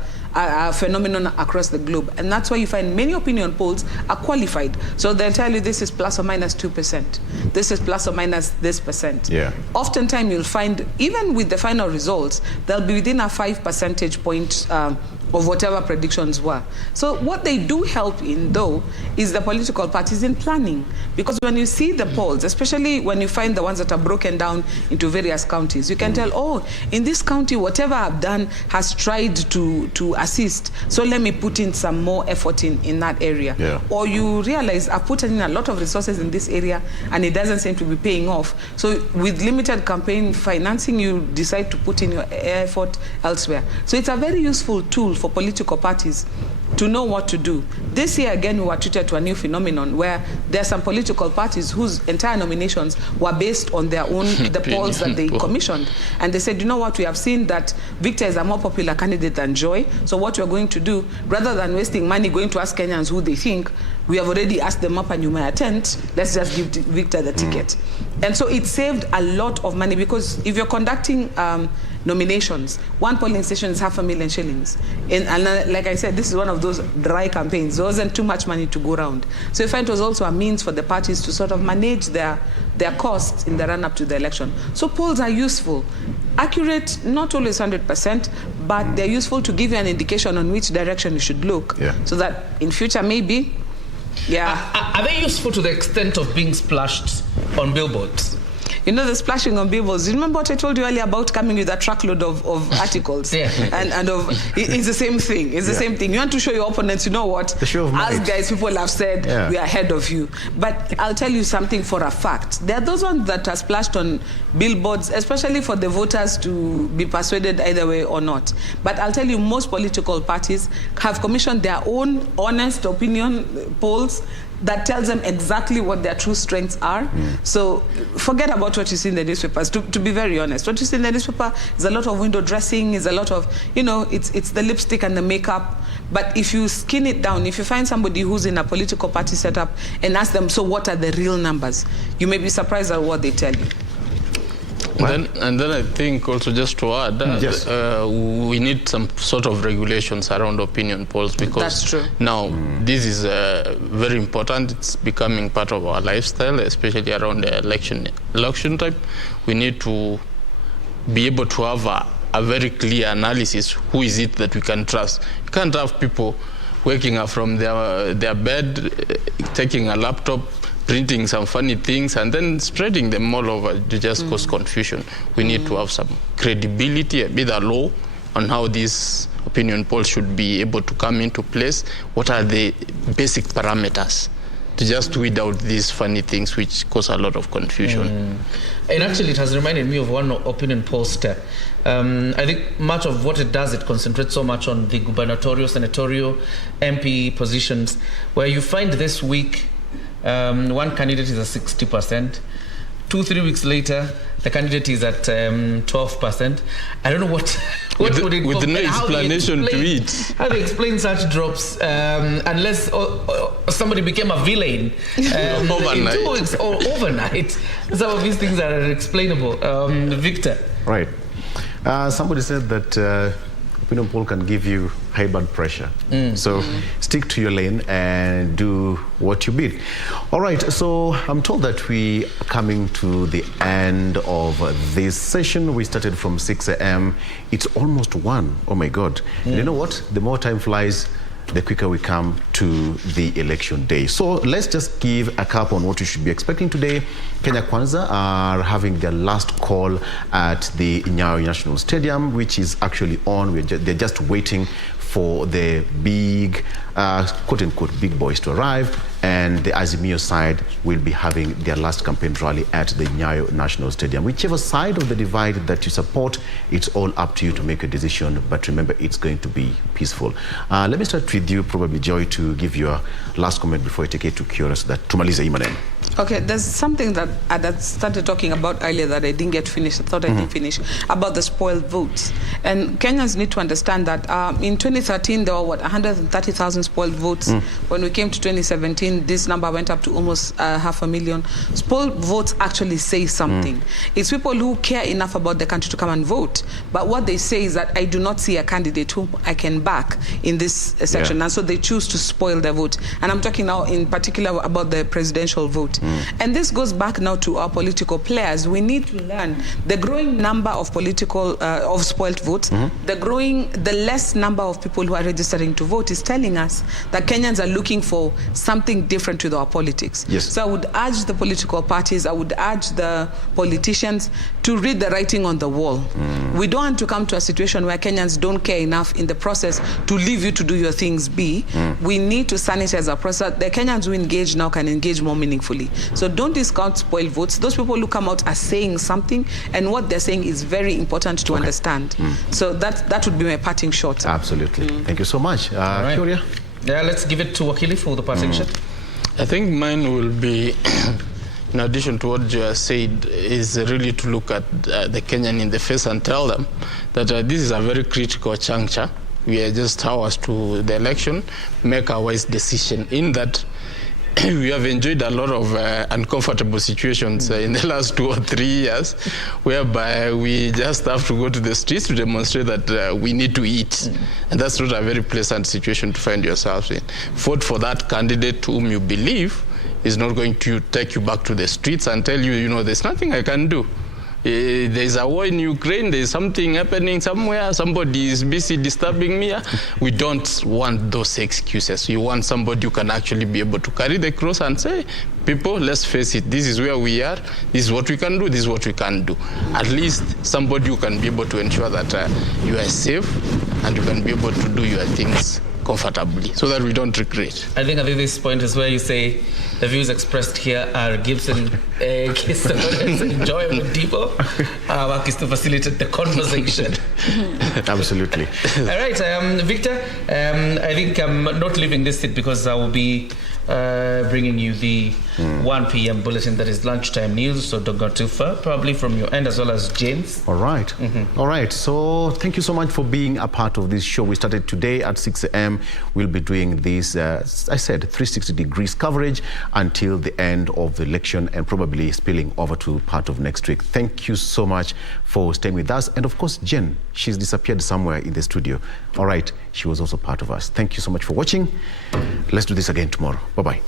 phenomenon across the globe. And that's why you find many opinion polls are qualified. So they'll tell you this is plus or minus 2%. This is plus or minus this percent. Yeah. Oftentimes you'll find, even with the final results, they'll be within a 5 percentage point of whatever predictions were. So what they do help in, though, is the political parties in planning. Because when you see the polls, especially when you find the ones that are broken down into various counties, you can tell, oh, in this county, whatever I've done has tried to assist, so let me put in some more effort in that area. Yeah. Or you realize I've put in a lot of resources in this area and it doesn't seem to be paying off. So with limited campaign financing, you decide to put in your effort elsewhere. So it's a very useful tool for political parties to know what to do. This year, again, we were treated to a new phenomenon where there are some political parties whose entire nominations were based on their own, the polls that they commissioned. And they said, you know what, we have seen that Victor is a more popular candidate than Joy. So what we're going to do, rather than wasting money going to ask Kenyans who they think, we have already asked them up and you may attend, let's just give Victor the ticket. And so it saved a lot of money, because if you're conducting nominations, one polling station is 500,000 shillings. And like I said, this is one of those dry campaigns. There wasn't too much money to go around. So I find it was also a means for the parties to sort of manage their costs in the run-up to the election. So polls are useful. Accurate, not always 100%, but they're useful to give you an indication on which direction you should look, so that in future maybe, Are they useful to the extent of being splashed on billboards? You know, the splashing on billboards. You remember what I told you earlier about coming with a truckload of articles? It's the same thing. It's the same thing. You want to show your opponents, you know what? The show of might. As guys, people have said, we are ahead of you. But I'll tell you something for a fact. There are those ones that are splashed on billboards, especially for the voters to be persuaded either way or not. But I'll tell you, most political parties have commissioned their own honest opinion polls that tells them exactly what their true strengths are. So forget about what you see in the newspapers. To be very honest, what you see in the newspaper is a lot of window dressing, is a lot of, you know, it's the lipstick and the makeup. But if you skin it down, if you find somebody who's in a political party setup and ask them, so what are the real numbers? You may be surprised at what they tell you. And then I think also, just to add, we need some sort of regulations around opinion polls, because now this is very important. It's becoming part of our lifestyle, especially around the election time. We need to be able to have a very clear analysis. Who is it that we can trust? You can't have people waking up from their bed, taking a laptop, printing some funny things and then spreading them all over to just cause confusion. We need to have some credibility, be the law on how these opinion polls should be able to come into place. What are the basic parameters to just weed out these funny things which cause a lot of confusion? And actually, it has reminded me of one opinion pollster. I think much of what it does, it concentrates so much on the gubernatorial, senatorial, MP positions, where you find this week one candidate is at 60%. 2-3 weeks later, the candidate is at 12%. I don't know what would it with no explanation to it. How they explain such drops, unless somebody became a villain overnight. In 2 weeks or overnight. Some of these things are unexplainable. Victor. Right. Somebody said that opinion poll can give you high blood pressure. So stick to your lane and do what you bid. All right, so I'm told that we are coming to the end of this session. We started from 6 a.m. It's almost 1. Oh my God. And you know what? The more time flies, the quicker we come to the election day. So let's just give a cap on what you should be expecting today. Kenya Kwanza are having their last call at the Nyayo National Stadium, which is actually on. They're just waiting for the big, quote-unquote, big boys to arrive, and the Azimio side will be having their last campaign rally at the Nyayo National Stadium. Whichever side of the divide that you support, it's all up to you to make a decision, but remember, it's going to be peaceful. Let me start with you, probably Joy, to give your last comment before I take it to Curious, that tumaliza imanen. Okay, there's something that I started talking about earlier that I didn't get finished. I thought I didn't finish, about the spoiled votes. And Kenyans need to understand that in 2013, there were, 130,000 spoiled votes. When we came to 2017, this number went up to almost 500,000. Spoiled votes actually say something. It's people who care enough about the country to come and vote. But what they say is that I do not see a candidate whom I can back in this section. And so they choose to spoil their vote. And I'm talking now in particular about the presidential vote. And this goes back now to our political players. We need to learn the growing number of of spoiled votes, the less number of people who are registering to vote is telling us that Kenyans are looking for something different with our politics. So I would urge the political parties, I would urge the politicians to read the writing on the wall. We don't want to come to a situation where Kenyans don't care enough in the process to leave you to do your things be. We need to sanitize our process. The Kenyans who engage now can engage more meaningfully. So don't discount spoiled votes. Those people who come out are saying something, and what they're saying is very important to understand. So that would be my parting shot. Absolutely. Thank you so much. Curia? Yeah, let's give it to Wakili for the parting shot. I think mine will be, in addition to what you have said, is really to look at the Kenyan in the face and tell them that this is a very critical juncture. We are just hours to the election, make a wise decision in that we have enjoyed a lot of uncomfortable situations in the last 2 or 3 years, whereby we just have to go to the streets to demonstrate that we need to eat. And that's not a very pleasant situation to find yourself in. Vote for that candidate whom you believe is not going to take you back to the streets and tell you, you know, there's nothing I can do. There's a war in Ukraine, there's something happening somewhere, somebody is busy disturbing me. We don't want those excuses. We want somebody who can actually be able to carry the cross and say, people, let's face it, this is where we are, this is what we can do, this is what we can do. At least somebody who can be able to ensure that you are safe and you can be able to do your things comfortably so that we don't regret. I think this point is where you say the views expressed here are Gibson enjoyable people is to facilitate the conversation. Absolutely. All right, Victor, I think I'm not leaving this seat because I will be bringing you the 1 p.m. bulletin, that is lunchtime news, so don't go too far, probably from your end as well as James. All right. All right, so thank you so much for being a part of this show. We started today at 6 a.m. We'll be doing this, as I said, 360 degrees coverage until the end of the election and probably spilling over to part of next week. Thank you so much for staying with us. And of course, Jen, she's disappeared somewhere in the studio. All right, she was also part of us. Thank you so much for watching. Let's do this again tomorrow. Bye-bye.